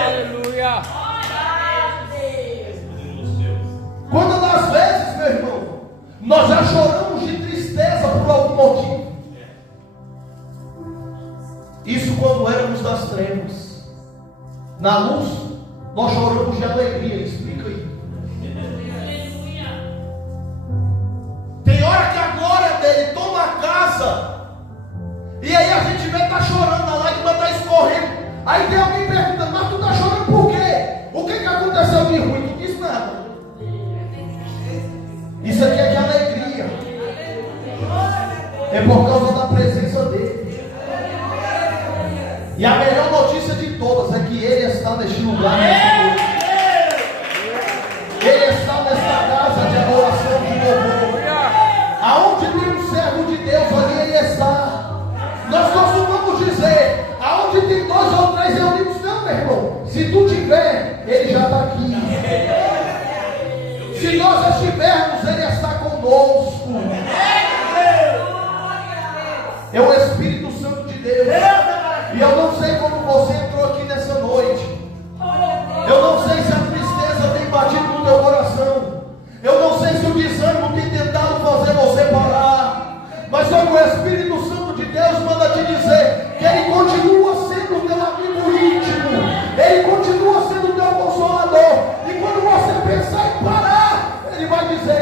Aleluia. Quantas das vezes, meu irmão, nós já choramos de tristeza por algum motivo? Isso quando éramos das trevas. Na luz, nós choramos de alegria. Explica aí. Tem hora que a glória dele toma a casa, e aí a gente vê que está chorando, a lágrima está escorrendo. Aí tem alguém perguntando: mas tu está chorando por quê? O que aconteceu de ruim? Tu diz nada. Isso aqui é de alegria. É por causa da presença dele. E a melhor notícia de todas é que ele está neste lugar nesta noite. Ele está nesta casa de adoração, de louvor. Aonde tem um servo de Deus, ali ele está. Nós costumamos dizer: aonde tem 2 ou 3 reunidos, não, meu irmão. Se tu tiver, ele já está aqui. Se nós estivermos, ele está conosco. É o Espírito Santo de Deus. E eu não sei como você entrou aqui nessa noite. Eu não sei se a tristeza tem batido no teu coração. Eu não sei se o desânimo tem tentado fazer você parar. Mas só que o Espírito Santo de Deus manda te dizer que ele continua sendo o teu amigo íntimo. Ele continua sendo o teu consolador. E quando você pensar em parar, ele vai dizer: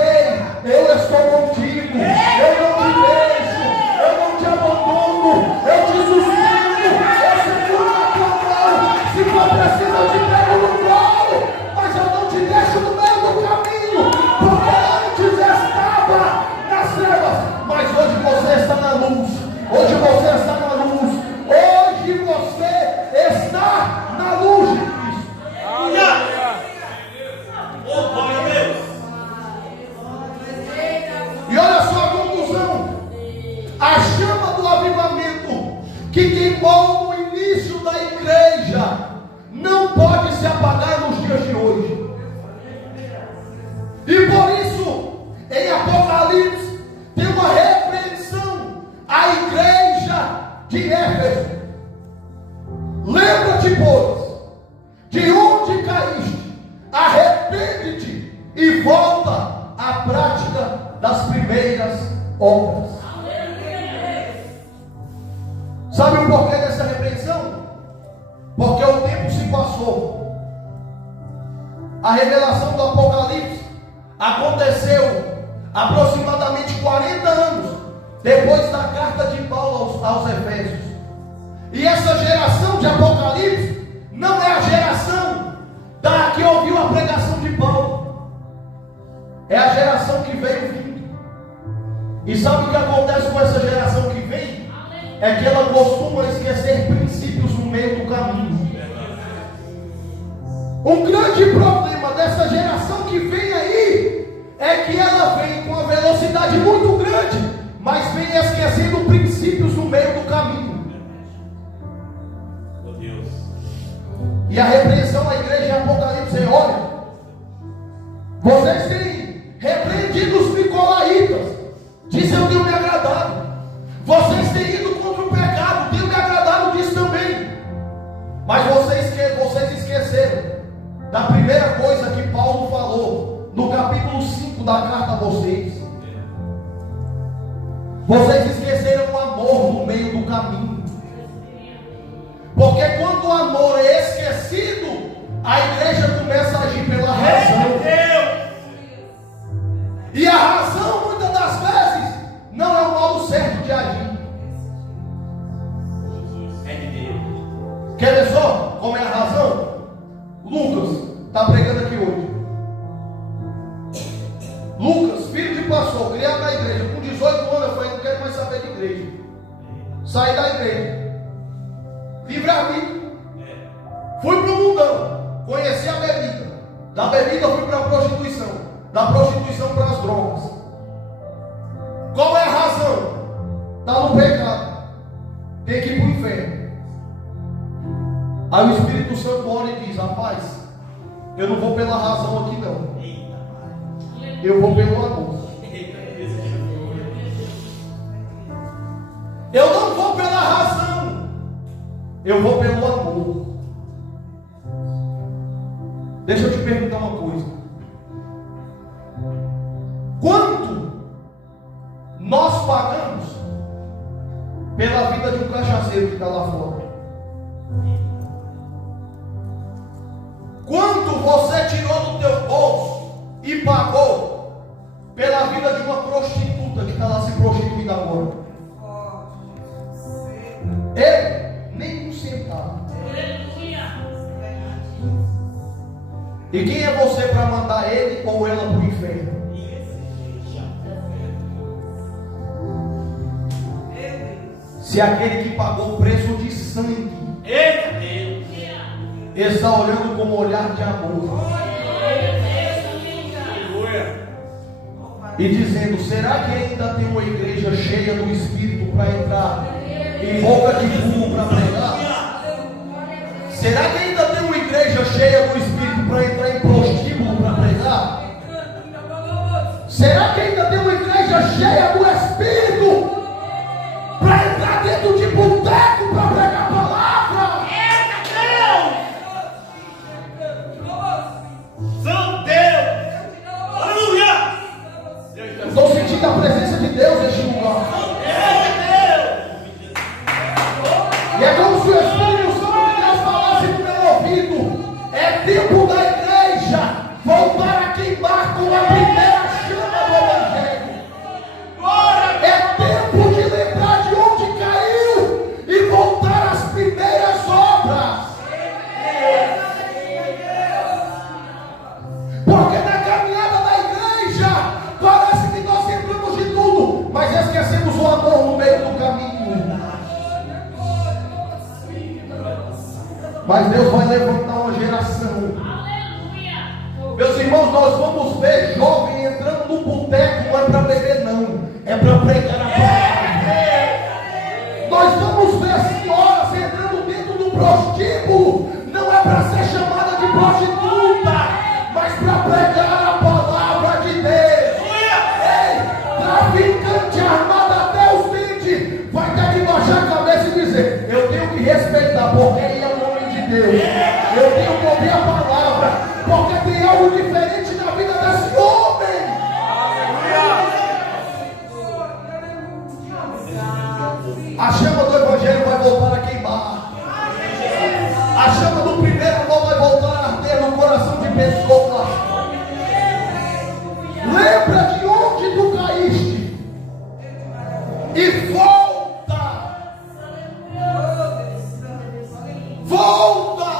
que queimou no início da igreja não pode se apagar nos dias de hoje. E por isso, em Apocalipse, tem uma repreensão à igreja de Éfeso. Lembra-te, pois, de onde caíste, arrepende-te e volta à prática das primeiras obras. Sabe o porquê dessa repreensão? Porque o tempo se passou. A revelação do Apocalipse aconteceu aproximadamente 40 anos depois da carta de Paulo aos Efésios. E essa geração de Apocalipse não é a geração da que ouviu a pregação de Paulo. É a geração que veio vindo. E sabe o que acontece com essa geração que vem? É que ela costuma esquecer princípios no meio do caminho. Um grande problema dessa geração que vem aí é que ela vem com uma velocidade muito grande, mas vem esquecendo princípios no meio do caminho. E a repreensão à igreja em Apocalipse é: olha, vocês têm repreendido os nicolaítas, diz eu tenho me agradado. Vocês têm ido contra o pecado, tenho me agradado disso também. Mas vocês esqueceram da primeira coisa que Paulo falou no capítulo 5 da carta a vocês. Vocês esqueceram o amor no meio do caminho. Porque quando o amor é esquecido, a igreja começa a agir pela razão. E a razão, muitas das vezes, não é o modo certo de agir. Quer ver só como é a razão? Lucas está pregando aqui hoje. Lucas, filho de pastor, criado na igreja, com 18 anos, eu falei: não quero mais saber de igreja. Saí da igreja. Livre-arbítrio. Fui para o mundão. Conheci a bebida. Da bebida fui para a prostituição. Da prostituição para as drogas. Qual é a razão? Está no pecado. Tem que ir para o inferno. Aí o Espírito Santo olha e diz: rapaz, eu não vou pela razão aqui não. Eu vou pelo amor. Eu não vou pela razão, eu vou pelo amor. Deixa eu te perguntar uma coisa. Quanto nós pagamos pela vida de um cachaceiro que está lá fora? Quanto você tirou do teu bolso e pagou pela vida de uma prostituta que está lá se prostituindo agora? Ele, nem um centavo. E quem é você para mandar ele ou ela para o inferno? Se aquele que pagou o preço de sangue está olhando com um olhar de amor e dizendo: será que ainda tem uma igreja cheia do Espírito para entrar em boca de burro para pregar? Será que ainda tem uma igreja cheia do Espírito para entrar em prostíbulo para pregar? Será que ainda tem uma igreja cheia do Espírito para entrar dentro de boteco para pregar a palavra? São Deus! Aleluia! Estou sentindo a presença de Deus neste lugar. E é como se o Espírito Santo de Deus falasse no meu ouvido: é tempo da igreja voltar a queimar com a primeira chama do Evangelho. É tempo de lembrar de onde caiu e voltar às primeiras obras. Porque na caminhada da igreja parece que nós lembramos de tudo, mas esquecemos o amor no meio do caminho. Mas Deus vai levantar uma geração. Meus irmãos, nós vamos ver jovem entrando no boteco, não é para beber não, é para pregar a palavra. Nós vamos ver senhores Evangelho vai voltar a queimar. A chama do primeiro amor vai voltar a arder no coração de pessoas. Lembra de onde tu caíste e volta. Volta.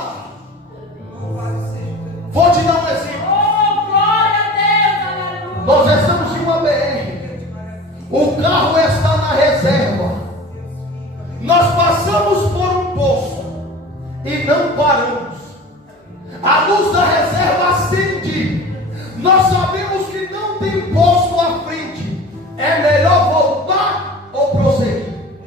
Vou te dar um exemplo. Nós estamos em uma BR. O carro está na reserva. Nós passamos por um posto e não paramos. A luz da reserva acende. Nós sabemos que não tem posto à frente. É melhor voltar ou prosseguir?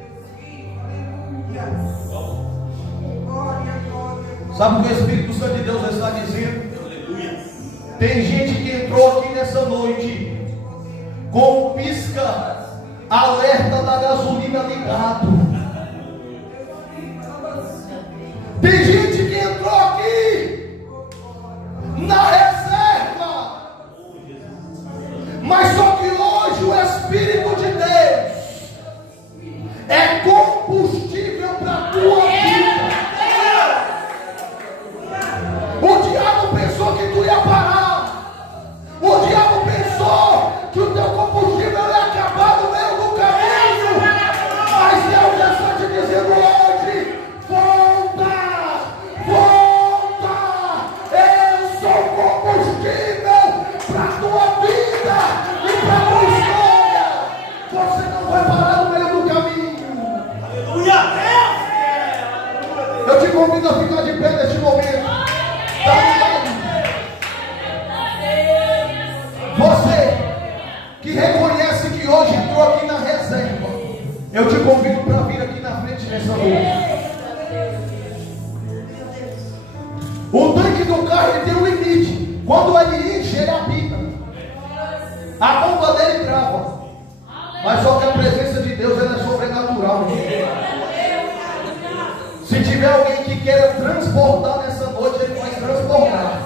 Sabe o que o Espírito Santo de Deus está dizendo? Tem gente que entrou aqui nessa noite com o pisca alerta da gasolina ligado. Tem gente que entrou aqui na reserva, mas só que hoje o Espírito de Deus é combustível para a tua vida. O diabo pensou que tu ia parar. O diabo pensou que o teu combustível ia acabar no meio do caminho. Mas Deus já está te dizendo hoje: volta, volta. Eu sou combustível para a tua vida e para a tua história. Você não vai parar no meio do caminho. Aleluia! Eu te convido a ficar de pé neste momento. Você que reconhece que hoje entrou aqui na reserva, eu te convido para vir aqui na frente nessa noite. O tanque do carro ele tem um limite. Quando ele enche, ele apita. A bomba dele trava. Mas só que a presença de Deus ela é sobrenatural. Se tiver alguém que queira transportar nessa noite, ele vai transportar.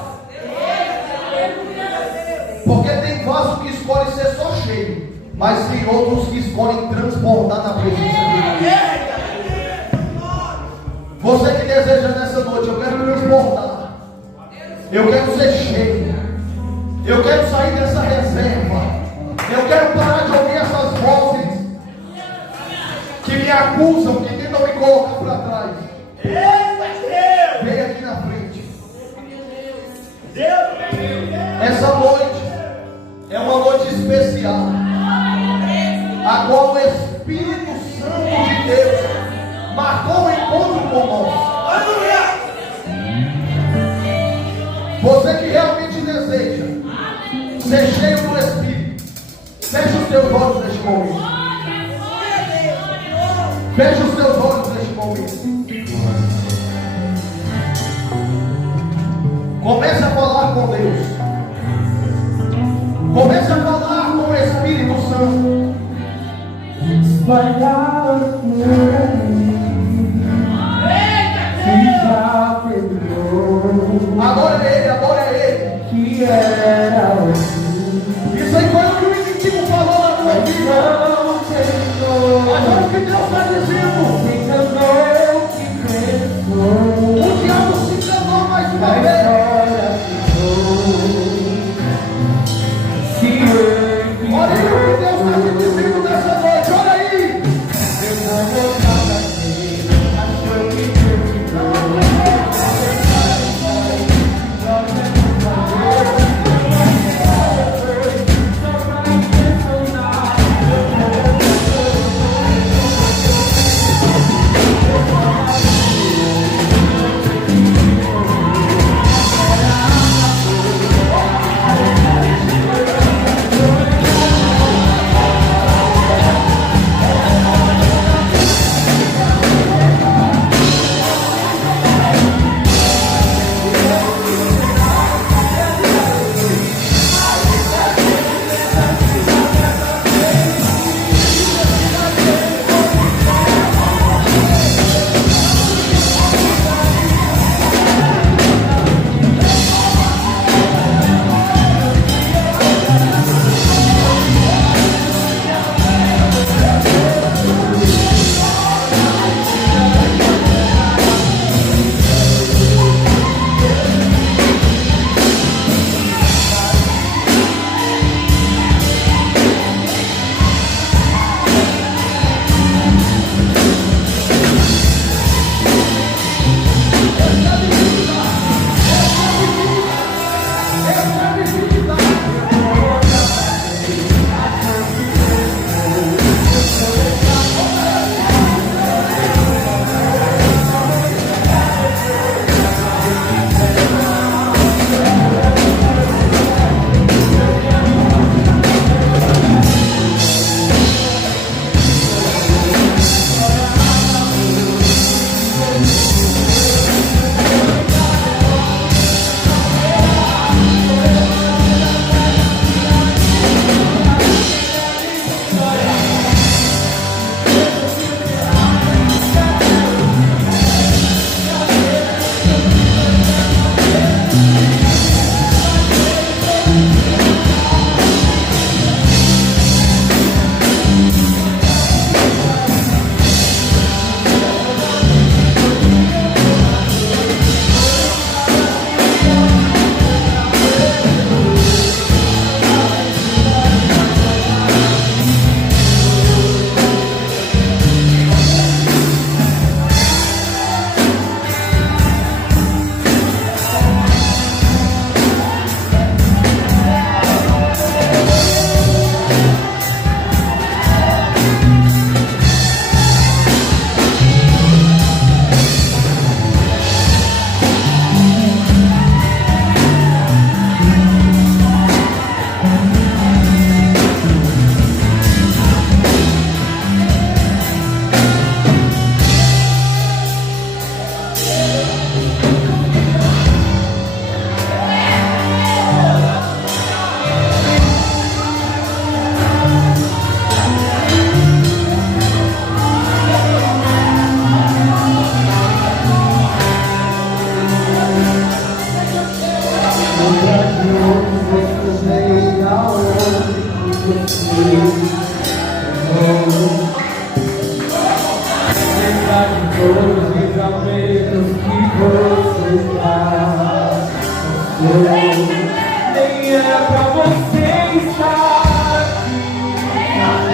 Porque tem vaso que escolhe ser só cheio, mas tem outros que escolhem transportar na presença de Deus. Você que deseja nessa noite, eu quero transportar. Eu quero ser cheio. Eu quero sair dessa reserva. Eu quero parar de ouvir essas vozes que me acusam, que tentam me colocar para trás. Vem aqui na frente. Essa noite é uma noite especial, a qual o Espírito Santo de Deus marcou um encontro com nós. Você que realmente deseja ser cheio do Espírito, feche os teus olhos neste momento. Feche os teus olhos neste momento. Comece a falar com Deus. Comece a falar com o Espírito Santo. livramento que você faz. Nem é pra você estar aqui,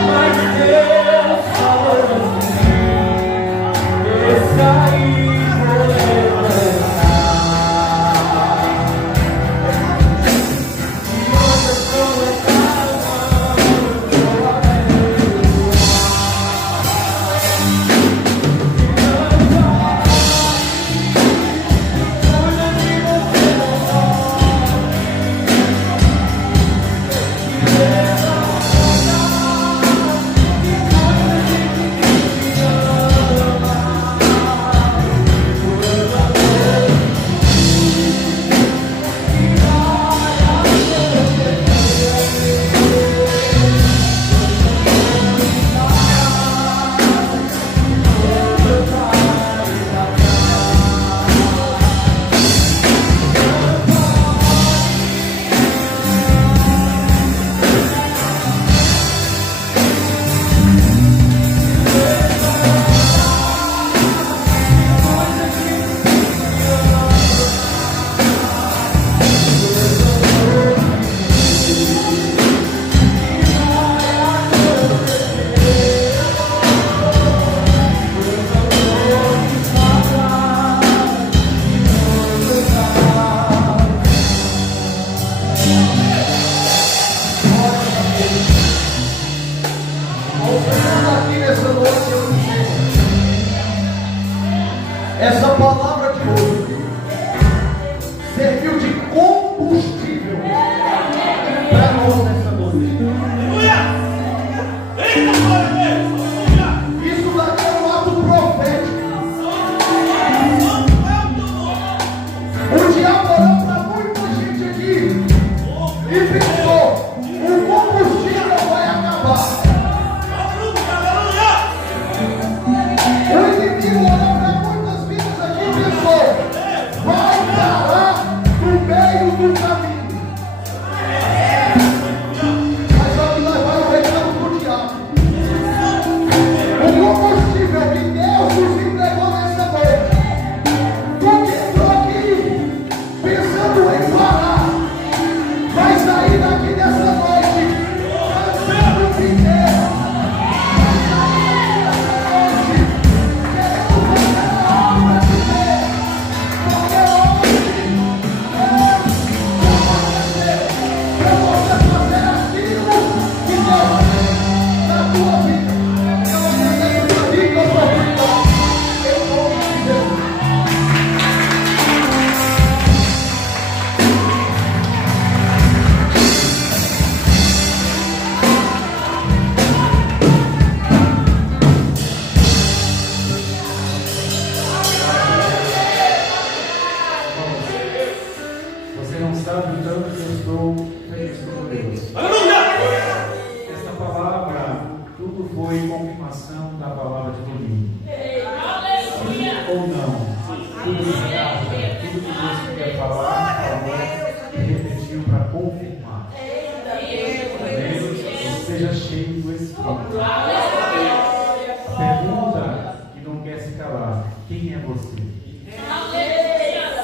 mas Deus falou assim: esse aí vou essa palavra de hoje serviu de combustível para nós nessa noite. Isso daqui é um ato profético. O diabo olhou para muita gente aqui e pensou: o combustível vai acabar. O inimigo olhou para muitas vidas aqui e pensou: vai parar no meio do caminho. Mas só que nós vamos recado para o diabo. O combustível que Deus nos entregou nessa noite, tu que entrou aqui pensando em parar, vai sair daqui dessa noite cantando primeiro. Vai sair daqui dessa noite querendo fazer a obra de Deus, porque hoje Deus vai fazer para você fazer aquilo que Deus fez na tua vida. Eu desejo uma rica oportunidade em nome de Jesus. Você não sabe o tanto que eu estou feliz por Deus. Esta palavra, tudo foi confirmação da palavra de domingo. Sim ou não? Tudo isso tudo que Deus quer falar, falou e repetiu para confirmar. Seja cheio do Espírito. A pergunta que não quer se calar: quem é você?